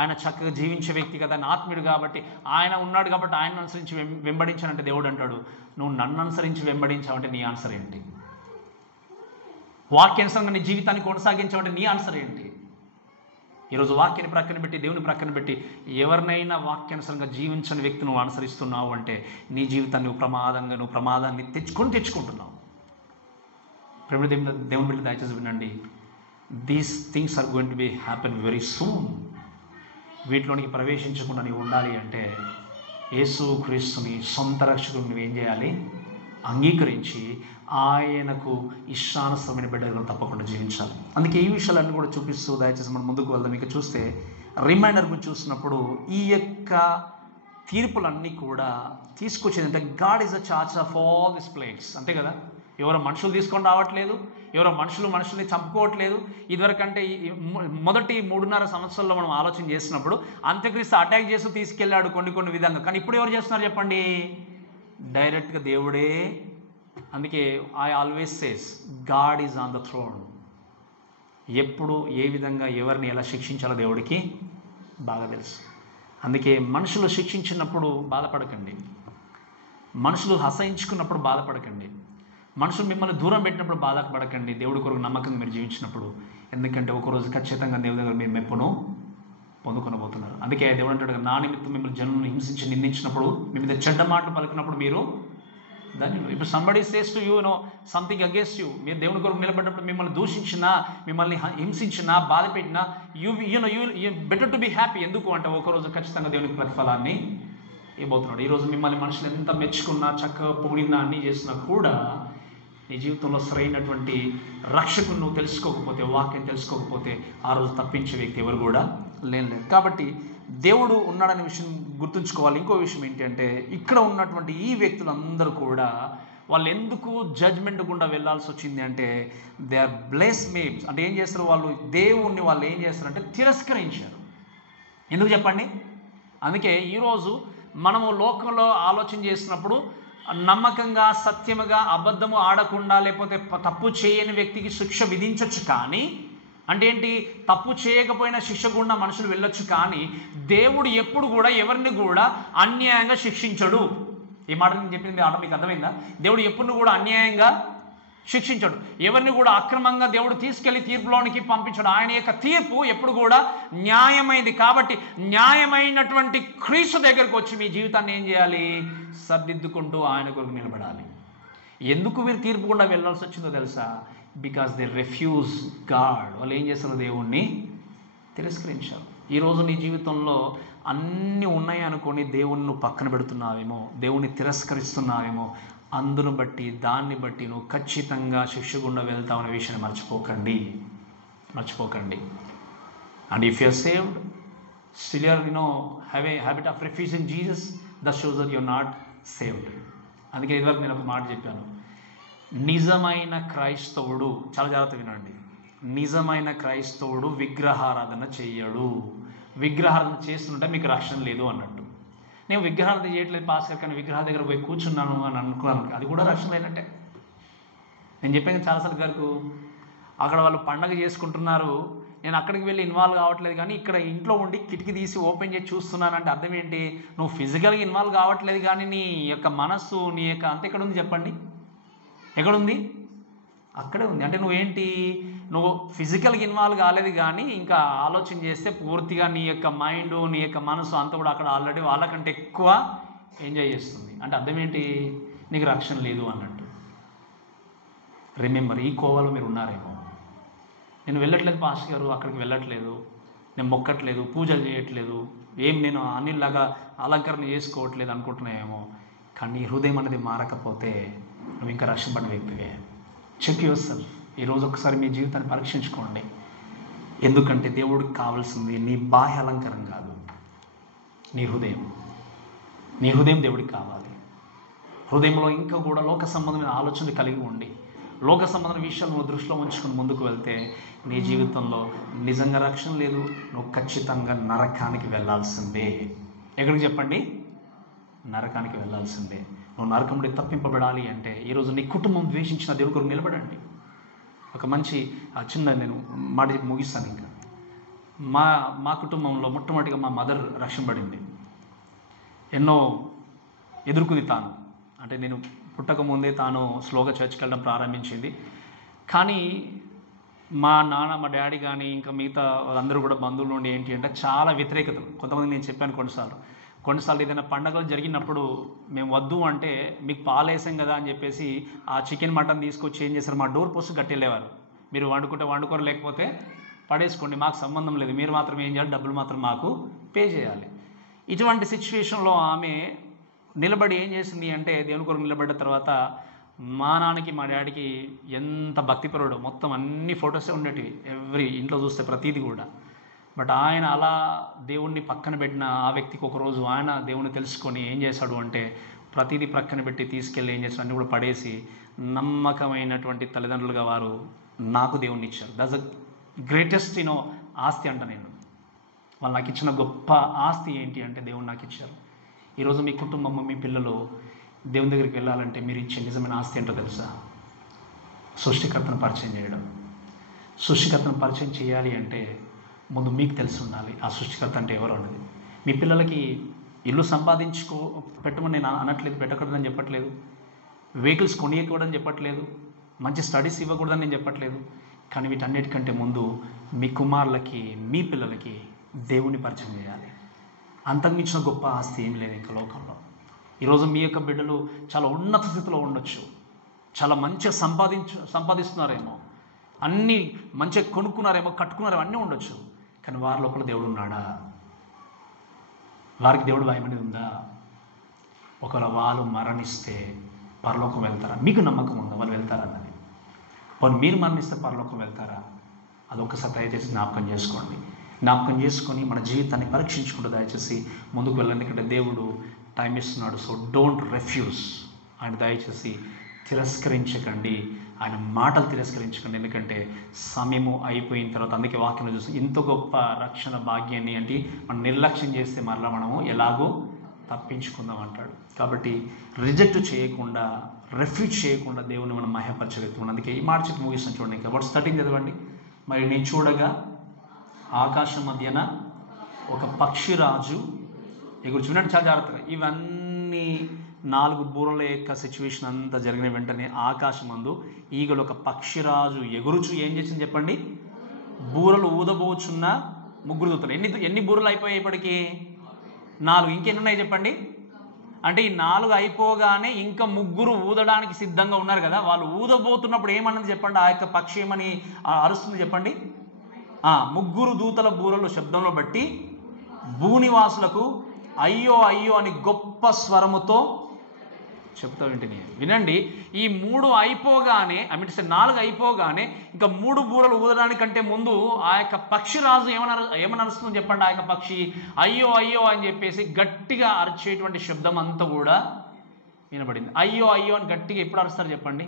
ఆయన చక్కగా జీవించే వ్యక్తి కదా, నా ఆత్మీయుడు కాబట్టి, ఆయన ఉన్నాడు కాబట్టి ఆయన అనుసరించి వెంబడించానంటే దేవుడు అంటాడు, నువ్వు నన్ను అనుసరించి వెంబడించావంటే నీ ఆన్సర్ ఏంటి? వాక్యానుసారంగా నీ జీవితాన్ని కొనసాగించావంటే నీ ఆన్సర్ ఏంటి? ఈరోజు వాక్యాన్ని ప్రక్కన పెట్టి, దేవుని ప్రక్కన పెట్టి, ఎవరినైనా వాక్యానుసారంగా జీవించని వ్యక్తి నువ్వు అనుసరిస్తున్నావు అంటే నీ జీవితాన్ని నువ్వు ప్రమాదాన్ని తెచ్చుకుంటున్నావు. ప్రేమ దేవుని బిడ్డ దయచేసి వినండి, these things are going to be happen very soon. వీటిలోనికి ప్రవేశించకుండా నీవు ఉండాలి అంటే యేసు క్రీస్తుని సొంత రక్షకుడు నువ్వేం చేయాలి? అంగీకరించి ఆయనకు ఇష్టానుసరమైన బిడ్డలు తప్పకుండా జీవించాలి. అందుకే ఈ విషయాలన్నీ కూడా చూపిస్తూ దయచేసి మనం ముందుకు వెళ్దాం. ఇక చూస్తే రిమైండర్ గురించి చూసినప్పుడు ఈ యొక్క తీర్పులన్నీ కూడా తీసుకొచ్చేది అంటే God is the charge of all this plates. అంతే కదా, ఎవరో మనుషులు తీసుకొని రావట్లేదు, ఎవరో మనుషుల్ని చంపుకోవట్లేదు. ఇదివరకంటే మొదటి 3.5 సంవత్సరాల్లో మనం ఆలోచన చేసినప్పుడు అంత్యక్రీస్తు అటాక్ చేస్తూ తీసుకెళ్ళాడు కొన్ని విధంగా. కానీ ఇప్పుడు ఎవరు చేస్తున్నారు చెప్పండి? డైరెక్ట్గా దేవుడే. అందుకే I always says God is on the throne. ఎప్పుడు ఏ విధంగా ఎవరిని ఎలా శిక్షించాలో దేవుడికి బాగా తెలుసు. అందుకే మనుషులు శిక్షించినప్పుడు బాధపడకండి, మనుషులు హసయించుకున్నప్పుడు బాధపడకండి, మనుషులు మిమ్మల్ని దూరం పెట్టినప్పుడు బాధపడకండి. దేవుడి కొరకు నమ్మకంగా మీరు జీవించినప్పుడు, ఎందుకంటే ఒకరోజు ఖచ్చితంగా దేవుడి దగ్గర మీరు మెప్పును పొందుకొనబోతున్నారు. అందుకే దేవుడు అంటాడు, నా నిమిత్తం మిమ్మల్ని జనులను హింసించి నిందించినప్పుడు, మీ మీద చెడ్డ మాటలు పలికినప్పుడు మీరు దాన్ని, ఇప్పుడు somebody says to you know something against you, మీరు దేవుని కొరకు నిలబడినప్పుడు మిమ్మల్ని దూషించినా, మిమ్మల్ని హింసించినా, బాధ పెట్టినా, you better to be happy. ఎందుకు అంటే ఒకరోజు ఖచ్చితంగా దేవునికి ప్రతిఫలాన్ని ఇవ్వబోతున్నాడు. ఈరోజు మిమ్మల్ని మనుషులు ఎంత మెచ్చుకున్నా, చక్కగా పొగిడినా, అన్నీ చేసినా కూడా నీ జీవితంలో సరైనటువంటి రక్షకుని నువ్వు తెలుసుకోకపోతే, వాక్యం తెలుసుకోకపోతే ఆ రోజు తప్పించే వ్యక్తి ఎవరు కూడా లేదు. కాబట్టి దేవుడు ఉన్నాడనే విషయం గుర్తుంచుకోవాలి. ఇంకో విషయం ఏంటంటే, ఇక్కడ ఉన్నటువంటి ఈ వ్యక్తులందరూ కూడా వాళ్ళు ఎందుకు జడ్జ్మెంట్ గుండా వెళ్ళాల్సి వచ్చింది అంటే, దే ఆర్ బ్లెస్మేడ్స్. అంటే ఏం చేస్తారు వాళ్ళు? దేవుణ్ణి వాళ్ళు ఏం చేస్తారంటే తిరస్కరించారు. ఎందుకు చెప్పండి? అందుకే ఈరోజు మనము లోకంలో ఆలోచన చేసినప్పుడు నమ్మకంగా, సత్యముగా, అబద్ధము ఆడకుండా, లేకపోతే తప్పు చేయని వ్యక్తికి శిక్ష విధించవచ్చు. కానీ అంటే ఏంటి? తప్పు చేయకపోయినా శిక్ష గుండా మనుషులు వెళ్ళొచ్చు. కానీ దేవుడు ఎప్పుడు కూడా ఎవరిని కూడా అన్యాయంగా శిక్షించడు. ఈ మాట నేను చెప్పింది ఆట మీకు అర్థమైందా? దేవుడు ఎప్పుడు కూడా అన్యాయంగా శిక్షించడు. ఎవరిని కూడా అక్రమంగా దేవుడు తీసుకెళ్లి తీర్పులోనికి పంపించడు. ఆయన యొక్క తీర్పు ఎప్పుడు కూడా న్యాయమైంది. కాబట్టి న్యాయమైనటువంటి క్రీస్తు దగ్గరకు వచ్చి మీ జీవితాన్ని ఏం చేయాలి? సర్దిద్దుకుంటూ ఆయన కొరకు నిలబడాలి. ఎందుకు వీరు తీర్పు గుండా వెళ్ళాల్సి వచ్చిందో తెలుసా? Because they refuse God. వాళ్ళు ఏం చేస్తారు? దేవుణ్ణి తిరస్కరించారు. ఈరోజు నీ జీవితంలో అన్నీ ఉన్నాయి అనుకొని దేవుణ్ణి నువ్వు పక్కన పెడుతున్నావేమో, దేవుణ్ణి తిరస్కరిస్తున్నావేమో, అందును బట్టి దాన్ని బట్టి నువ్వు ఖచ్చితంగా శిక్ష గుండా వెళ్తావు అనే విషయాన్ని మర్చిపోకండి. And if you are saved still have a habit of refusing Jesus, that shows that you are not saved. అందుకే ఇదివరకు నేను ఒక మాట చెప్పాను, నిజమైన క్రైస్తవుడు, చాలా జాగ్రత్త వినండి, నిజమైన క్రైస్తవుడు విగ్రహారాధన చెయ్యడు. విగ్రహారాధన చేస్తుంటే మీకు రక్షణ లేదు అన్నట్టు. నేను విగ్రహారాధన చేయట్లేదు పాస్టర్, కానీ విగ్రహాల దగ్గర పోయి కూర్చున్నాను అని అనుకున్నాను, అది కూడా రక్షణ లేనట్టే. నేను చెప్పాను చాలాసార్లు గారికి, అక్కడ వాళ్ళు పండగ చేసుకుంటున్నారు, నేను అక్కడికి వెళ్ళి ఇన్వాల్వ్ కావట్లేదు, కానీ ఇక్కడ ఇంట్లో ఉండి కిటికీ తీసి ఓపెన్ చేసి చూస్తున్నానంటే అర్థం ఏంటి? నువ్వు ఫిజికల్గా ఇన్వాల్వ్ కావట్లేదు, కానీ నీ యొక్క మనస్సు, నీ యొక్క అంత ఎక్కడ ఉంది చెప్పండి? ఎక్కడుంది? అక్కడే ఉంది. అంటే నువ్వేంటి? నువ్వు ఫిజికల్గా ఇన్వాల్వ్ కాలేదు, కానీ ఇంకా ఆలోచన చేస్తే పూర్తిగా నీ యొక్క మైండ్, నీ యొక్క మనసు అంతా కూడా అక్కడ ఆల్రెడీ వాళ్ళకంటే ఎక్కువ ఎంజాయ్ చేస్తుంది. అంటే అర్థం ఏంటి? నీకు రక్షణ లేదు అన్నట్టు. రిమెంబర్, ఈ కోవలో మీరు ఉన్నారేమో. నేను వెళ్ళట్లేదు పాస్టర్ గారు, అక్కడికి వెళ్ళట్లేదు, నేను మొక్కట్లేదు, పూజలు చేయట్లేదు, నేను అన్నిలాగా అలంకరణ చేసుకోవట్లేదు అనుకుంటున్నాయేమో. కానీ నీ హృదయం అనేది మారకపోతే నువ్వు ఇంకా రక్షింపడిన వ్యక్తివే. Check yourself. ఈరోజు ఒకసారి మీ జీవితాన్ని పరీక్షించుకోండి. ఎందుకంటే దేవుడికి కావాల్సింది నీ బాహ్య అలంకరణ కాదు, నీ హృదయం. నీ హృదయం దేవుడికి కావాలి. హృదయంలో ఇంకా కూడా లోక సంబంధమైన ఆలోచనలు కలిగి ఉండి, లోక సంబంధమైన విషయాలు నువ్వు దృష్టిలో ఉంచుకొని ముందుకు వెళ్తే నీ జీవితంలో నిజంగా రక్షణ లేదు. నువ్వు ఖచ్చితంగా నరకానికి వెళ్ళాల్సిందే. ఎక్కడికి చెప్పండి? నరకానికి వెళ్ళాల్సిందే. నువ్వు నరకం నుండి తప్పింపబడాలి అంటే ఈరోజు నీ కుటుంబం ద్వేషించిన దేవుడి కొరకు నిలబడండి. ఒక మంచి చిన్న నేను మాట చెప్పి ముగిస్తాను. ఇంకా మా కుటుంబంలో మొట్టమొదటిగా మా మదర్ రక్షింపబడింది. ఎన్నో ఎదుర్కొంది తాను. అంటే నేను పుట్టకముందే తాను స్లోగా చర్చ్కి వెళ్ళడం ప్రారంభించింది. కానీ మా నాన్న, మా డాడీ కానీ ఇంకా మిగతా వాళ్ళందరూ కూడా బంధువుల నుండి ఏంటి అంటే చాలా వ్యతిరేకతలు. కొంతమంది నేను చెప్పాను కొన్నిసార్లు ఏదైనా పండగలు జరిగినప్పుడు మేము వద్దు అంటే, మీకు పాలేసాం కదా అని చెప్పేసి ఆ చికెన్ మటన్ తీసుకొచ్చి ఏం చేశారు, మా డోర్ పోస్ట్ కట్టెళ్ళేవారు. మీరు వండుకుంటే వండుకోరు, లేకపోతే పడేసుకోండి, మాకు సంబంధం లేదు, మీరు మాత్రం ఏం చేయాలి, డబ్బులు మాత్రం మాకు పే చేయాలి. ఇటువంటి సిచ్యువేషన్లో ఆమె నిలబడి ఏం చేసింది అంటే, దేవుని కొరకు నిలబడ్డ తర్వాత మా నాన్నకి మా డాడీకి ఎంత భక్తిపరుడో, మొత్తం అన్ని ఫొటోసే ఉండేటివి, ఎవ్రీ ఇంట్లో చూస్తే ప్రతీది కూడా. బట్ ఆయన అలా దేవుణ్ణి పక్కన పెట్టిన ఆ వ్యక్తికి ఒకరోజు ఆయన దేవుణ్ణి తెలుసుకొని ఏం చేశాడు అంటే, ప్రతిదీ ప్రక్కన పెట్టి తీసుకెళ్ళి ఏం చేశాడు, అన్నీ కూడా పడేసి నమ్మకమైనటువంటి తల్లిదండ్రులుగా వారు నాకు దేవుణ్ణి ఇచ్చారు. దట్స్ ద గ్రేటెస్ట్ ఆస్తి అంట నేను. వాళ్ళు నాకు ఇచ్చిన గొప్ప ఆస్తి ఏంటి అంటే దేవుడు నాకు ఇచ్చారు. ఈరోజు మీ కుటుంబము, మీ పిల్లలు దేవుని దగ్గరికి వెళ్ళాలంటే మీరు ఇచ్చే నిజమైన ఆస్తి ఏంటో తెలుసా? సృష్టికర్తను పరిచయం చేయడం. సృష్టికర్తను పరిచయం చేయాలి అంటే ముందు మీకు తెలిసి ఉండాలి ఆ సృష్టికర్త అంటే ఎవరు అన్నది. మీ పిల్లలకి ఇల్లు పెట్టమని నేను అనట్లేదు, పెట్టకూడదని చెప్పట్లేదు, వెహికల్స్ కొనియకూడదని చెప్పట్లేదు, మంచి స్టడీస్ ఇవ్వకూడదని నేను చెప్పట్లేదు. కానీ వీటన్నిటికంటే ముందు మీ కుమారులకి, మీ పిల్లలకి దేవుని పరిచయం చేయాలి. అంతకుమించిన గొప్ప ఆస్తి ఏం లేదు ఇంకా లోకంలో. ఈరోజు మీ యొక్క బిడ్డలు చాలా ఉన్నత స్థితిలో ఉండొచ్చు, చాలా మంచిగా సంపాదిస్తున్నారేమో, అన్నీ మంచిగా కొనుక్కున్నారేమో, కట్టుకున్నారేమో, అన్నీ ఉండొచ్చు. కానీ వారి లోపల దేవుడు ఉన్నాడా? వారికి దేవుడు భయం అనేది ఉందా? ఒకవేళ వాళ్ళు మరణిస్తే పరలోకం వెళ్తారా? మీకు నమ్మకం ఉందా వాళ్ళు వెళ్తారన్నది? వాళ్ళు మీరు మరణిస్తే పరలోకం వెళ్తారా? అదొకసారి దయచేసి జ్ఞాపకం చేసుకొని మన జీవితాన్ని పరీక్షించుకుంటూ దయచేసి ముందుకు వెళ్ళండి. ఎందుకంటే దేవుడు టైం ఇస్తున్నాడు. So don't refuse. ఆయన దయచేసి తిరస్కరించకండి, ఆయన మాటలు తిరస్కరించకండి. ఎందుకంటే సమయము అయిపోయిన తర్వాత, అందుకే వాక్యంలో చూసి ఇంత గొప్ప రక్షణ భాగ్యాన్ని అంటే మనం నిర్లక్ష్యం చేస్తే మరలా మనము ఎలాగో తప్పించుకుందాం అంటాడు. కాబట్టి రిజెక్ట్ చేయకుండా, రెఫ్యూజ్ చేయకుండా దేవుని మనం మహిమపరచగలుగుతున్నాం. అందుకే ఈ మాట చెప్పి ముగిస్తాను. చూడండి, ఇంకా వర్స్ 13 చదవండి. మరి నేను చూడగా ఆకాశం మధ్యన ఒక పక్షిరాజు ఎగురుచు. వినండి చాలా జాగ్రత్తగా. ఇవన్నీ 4 బూరల యొక్క సిచ్యువేషన్ అంతా జరిగిన వెంటనే ఆకాశమందు ఈగలు ఒక పక్షిరాజు ఎగురుచు ఏం చేసింది చెప్పండి? బూరలు ఊదబోచున్న 3 దూతలు. ఎన్ని బూరలు అయిపోయాయి ఇప్పటికీ? 4. ఇంకెన్ని ఉన్నాయి చెప్పండి? అంటే ఈ 4 అయిపోగానే ఇంకా 3 ఊదడానికి సిద్ధంగా ఉన్నారు కదా. వాళ్ళు ఊదబోతున్నప్పుడు ఏమన్నది చెప్పండి? ఆ యొక్క పక్షి ఏమని అరుస్తుంది చెప్పండి? 3 దూతల బూరలు శబ్దంలో బట్టి భూనివాసులకు అయ్యో అయ్యో అని గొప్ప స్వరముతో చెప్తా వింటిని. వినండి, ఈ 3 అయిపోగానే, 4 అయిపోగానే ఇంకా 3 బూరలు ఊదడానికంటే ముందు ఆ యొక్క పక్షిరాజు ఏమని అరుస్తుంది చెప్పండి? ఆ యొక్క పక్షి అయ్యో అయ్యో అని చెప్పేసి గట్టిగా అరిచేటువంటి శబ్దం అంతా కూడా వినబడింది. అయ్యో అయ్యో అని గట్టిగా ఎప్పుడు అరుస్తారు చెప్పండి?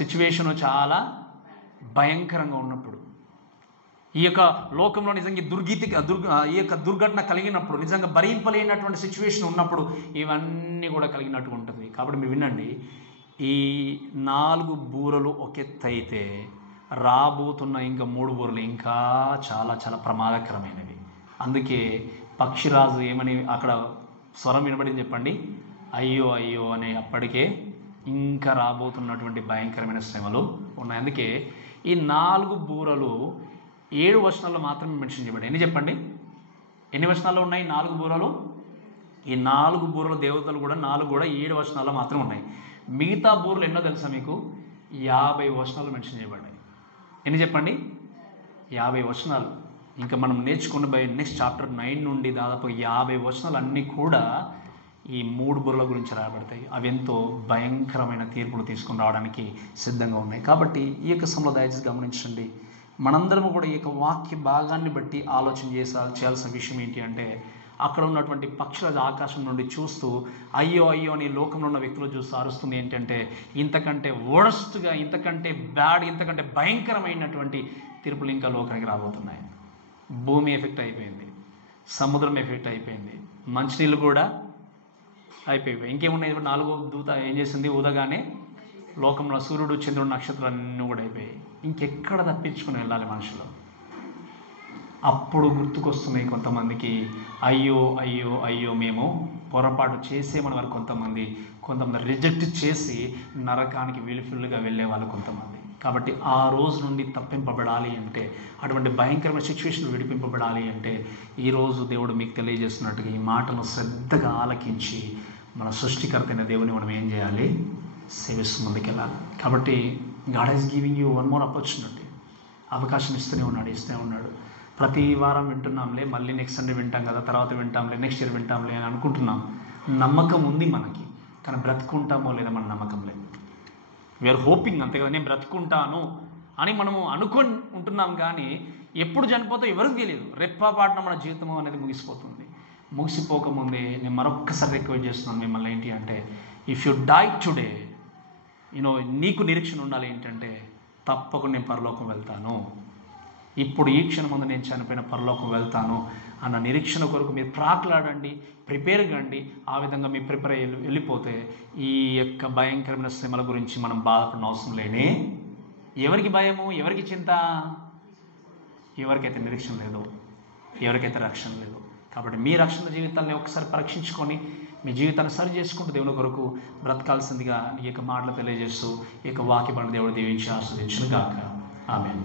సిచ్యువేషను చాలా భయంకరంగా ఉన్నప్పుడు, ఈ యొక్క లోకంలో నిజంగా ఈ యొక్క దుర్ఘటన కలిగినప్పుడు, నిజంగా భరింపలేనటువంటి సిచ్యువేషన్ ఉన్నప్పుడు ఇవన్నీ కూడా కలిగినట్టు ఉంటుంది. కాబట్టి మీరు వినండి, ఈ 4 బూరలు ఒక ఎత్తు అయితే రాబోతున్న ఇంకా 3 బూరలు ఇంకా చాలా చాలా ప్రమాదకరమైనవి. అందుకే పక్షిరాజు ఏమని అక్కడ స్వరం వినబడింది చెప్పండి? అయ్యో అయ్యో అనే. అప్పటికే ఇంకా రాబోతున్నటువంటి భయంకరమైన శ్రమలు ఉన్నాయి. అందుకే ఈ 4 బూరలు 7 వచనాల్లో మాత్రమే మెన్షన్ చేయబడ్డాయి. ఎన్ని చెప్పండి? ఎన్ని వచనాల్లో ఉన్నాయి 4 బూరలు? ఈ 4 బూరల దేవతలు కూడా 4 కూడా 7 వచనాల్లో మాత్రం ఉన్నాయి. మిగతా బూరలు ఎన్నో తెలుసా మీకు? 50 వచనాలు మెన్షన్ చేయబడ్డాయి. ఎన్ని చెప్పండి? 50 వచనాలు. ఇంకా మనం నేర్చుకున్న నెక్స్ట్ చాప్టర్ 9 నుండి దాదాపు 50 వచనాలు అన్నీ కూడా ఈ 3 బూరల గురించి రాయబడతాయి. అవి ఎంతో భయంకరమైన తీర్పులు తీసుకుని రావడానికి సిద్ధంగా ఉన్నాయి. కాబట్టి ఈ యొక్క సమయంలో దయచేసి గమనించండి, మనందరం కూడా ఈ యొక్క వాక్య భాగాన్ని బట్టి ఆలోచన చేయాల్సిన విషయం ఏంటి అంటే, అక్కడ ఉన్నటువంటి పక్షుల ఆకాశం నుండి చూస్తూ అయ్యో అయ్యో అని లోకంలో ఉన్న వ్యక్తులు చూస్తూ అరుస్తుంది ఏంటంటే, ఇంతకంటే వర్స్ట్గా, ఇంతకంటే బ్యాడ్, ఇంతకంటే భయంకరమైనటువంటి తీర్పులు ఇంకా లోకానికి రాబోతున్నాయి. భూమి ఎఫెక్ట్ అయిపోయింది, సముద్రం ఎఫెక్ట్ అయిపోయింది, మంచినీళ్ళు కూడా అయిపోయిపోయి ఇంకేమున్నాయి? 4వ దూత ఏం చేసింది? ఊదగానే లోకంలో సూర్యుడు, చంద్రుడు, నక్షత్రాలు అన్నీ కూడా అయిపోయాయి. ఇంకెక్కడ తప్పించుకుని వెళ్ళాలి మనుషులు? అప్పుడు గుర్తుకొస్తున్నాయి కొంతమందికి, అయ్యో అయ్యో అయ్యో మేము పొరపాటు చేసేమని వారు కొంతమంది రిజెక్ట్ చేసి నరకానికి విలుఫుల్గా వెళ్ళే వాళ్ళు కొంతమంది. కాబట్టి ఆ రోజు నుండి తప్పింపబడాలి అంటే, అటువంటి భయంకరమైన సిచ్యువేషన్ విడిపింపబడాలి అంటే, ఈరోజు దేవుడు మీకు తెలియజేస్తున్నట్టుగా ఈ మాటను శ్రద్ధగా ఆలకించి మన సృష్టికర్త అయిన దేవుని మనం ఏం చేయాలి? సేవిస్తూ ముందుకెళ్ళాలి. కాబట్టి God is giving you one more opportunity. అవకాశం ఇస్తూనే ఉన్నాడు. ప్రతి వారం వింటున్నాంలే, మళ్ళీ నెక్స్ట్ సండే వింటాం కదా, తర్వాత వింటాంలే, నెక్స్ట్ ఇయర్ వింటాంలే అని అనుకుంటున్నాం. నమ్మకం ఉంది మనకి, కానీ బ్రతుకుంటామో లేదా మన నమ్మకం లేదు. వీఆర్ హోపింగ్, అంతే కదా, నేను బ్రతుకుంటాను అని మనము అనుకొని ఉంటున్నాం. కానీ ఎప్పుడు చనిపోతే ఎవరికి తెలియదు. రెప్పపాటున మన జీవితం అనేది ముగిసిపోతుంది. ముగిసిపోకముందే నేను మరొక్కసారి రిక్వెస్ట్ చేస్తున్నాను మిమ్మల్ని, ఏంటి అంటే, ఇఫ్ యు డై టుడే, నీకు నిరీక్షణ ఉండాలి ఏంటంటే, తప్పకుండా నేను పరలోకం వెళ్తాను, ఇప్పుడు ఈ క్షణం ముందు నేను చనిపోయిన పరలోకం వెళ్తాను అన్న నిరీక్షణ కొరకు మీరు ప్రాకులాడండి, ప్రిపేర్ కండి. ఆ విధంగా మీ ప్రిపేర్ వెళ్ళిపోతే ఈ యొక్క భయంకరమైన శ్రమల గురించి మనం బాధపడిన అవసరం లేనే. ఎవరికి భయము, ఎవరికి చింత? ఎవరికైతే నిరీక్షణ లేదో, ఎవరికైతే రక్షణ లేదో. కాబట్టి మీ రక్షణ జీవితాన్ని ఒకసారి పరీక్షించుకొని మీ జీవితాన్ని సరి చేసుకుంటూ దేవుని కొరకు బ్రతకాల్సిందిగా ఈ యొక్క మాటలు తెలియజేస్తూ ఈ యొక్క వాక్య దేవుడు దీవించి ఆస్వాదించును గాక. ఆమేన్.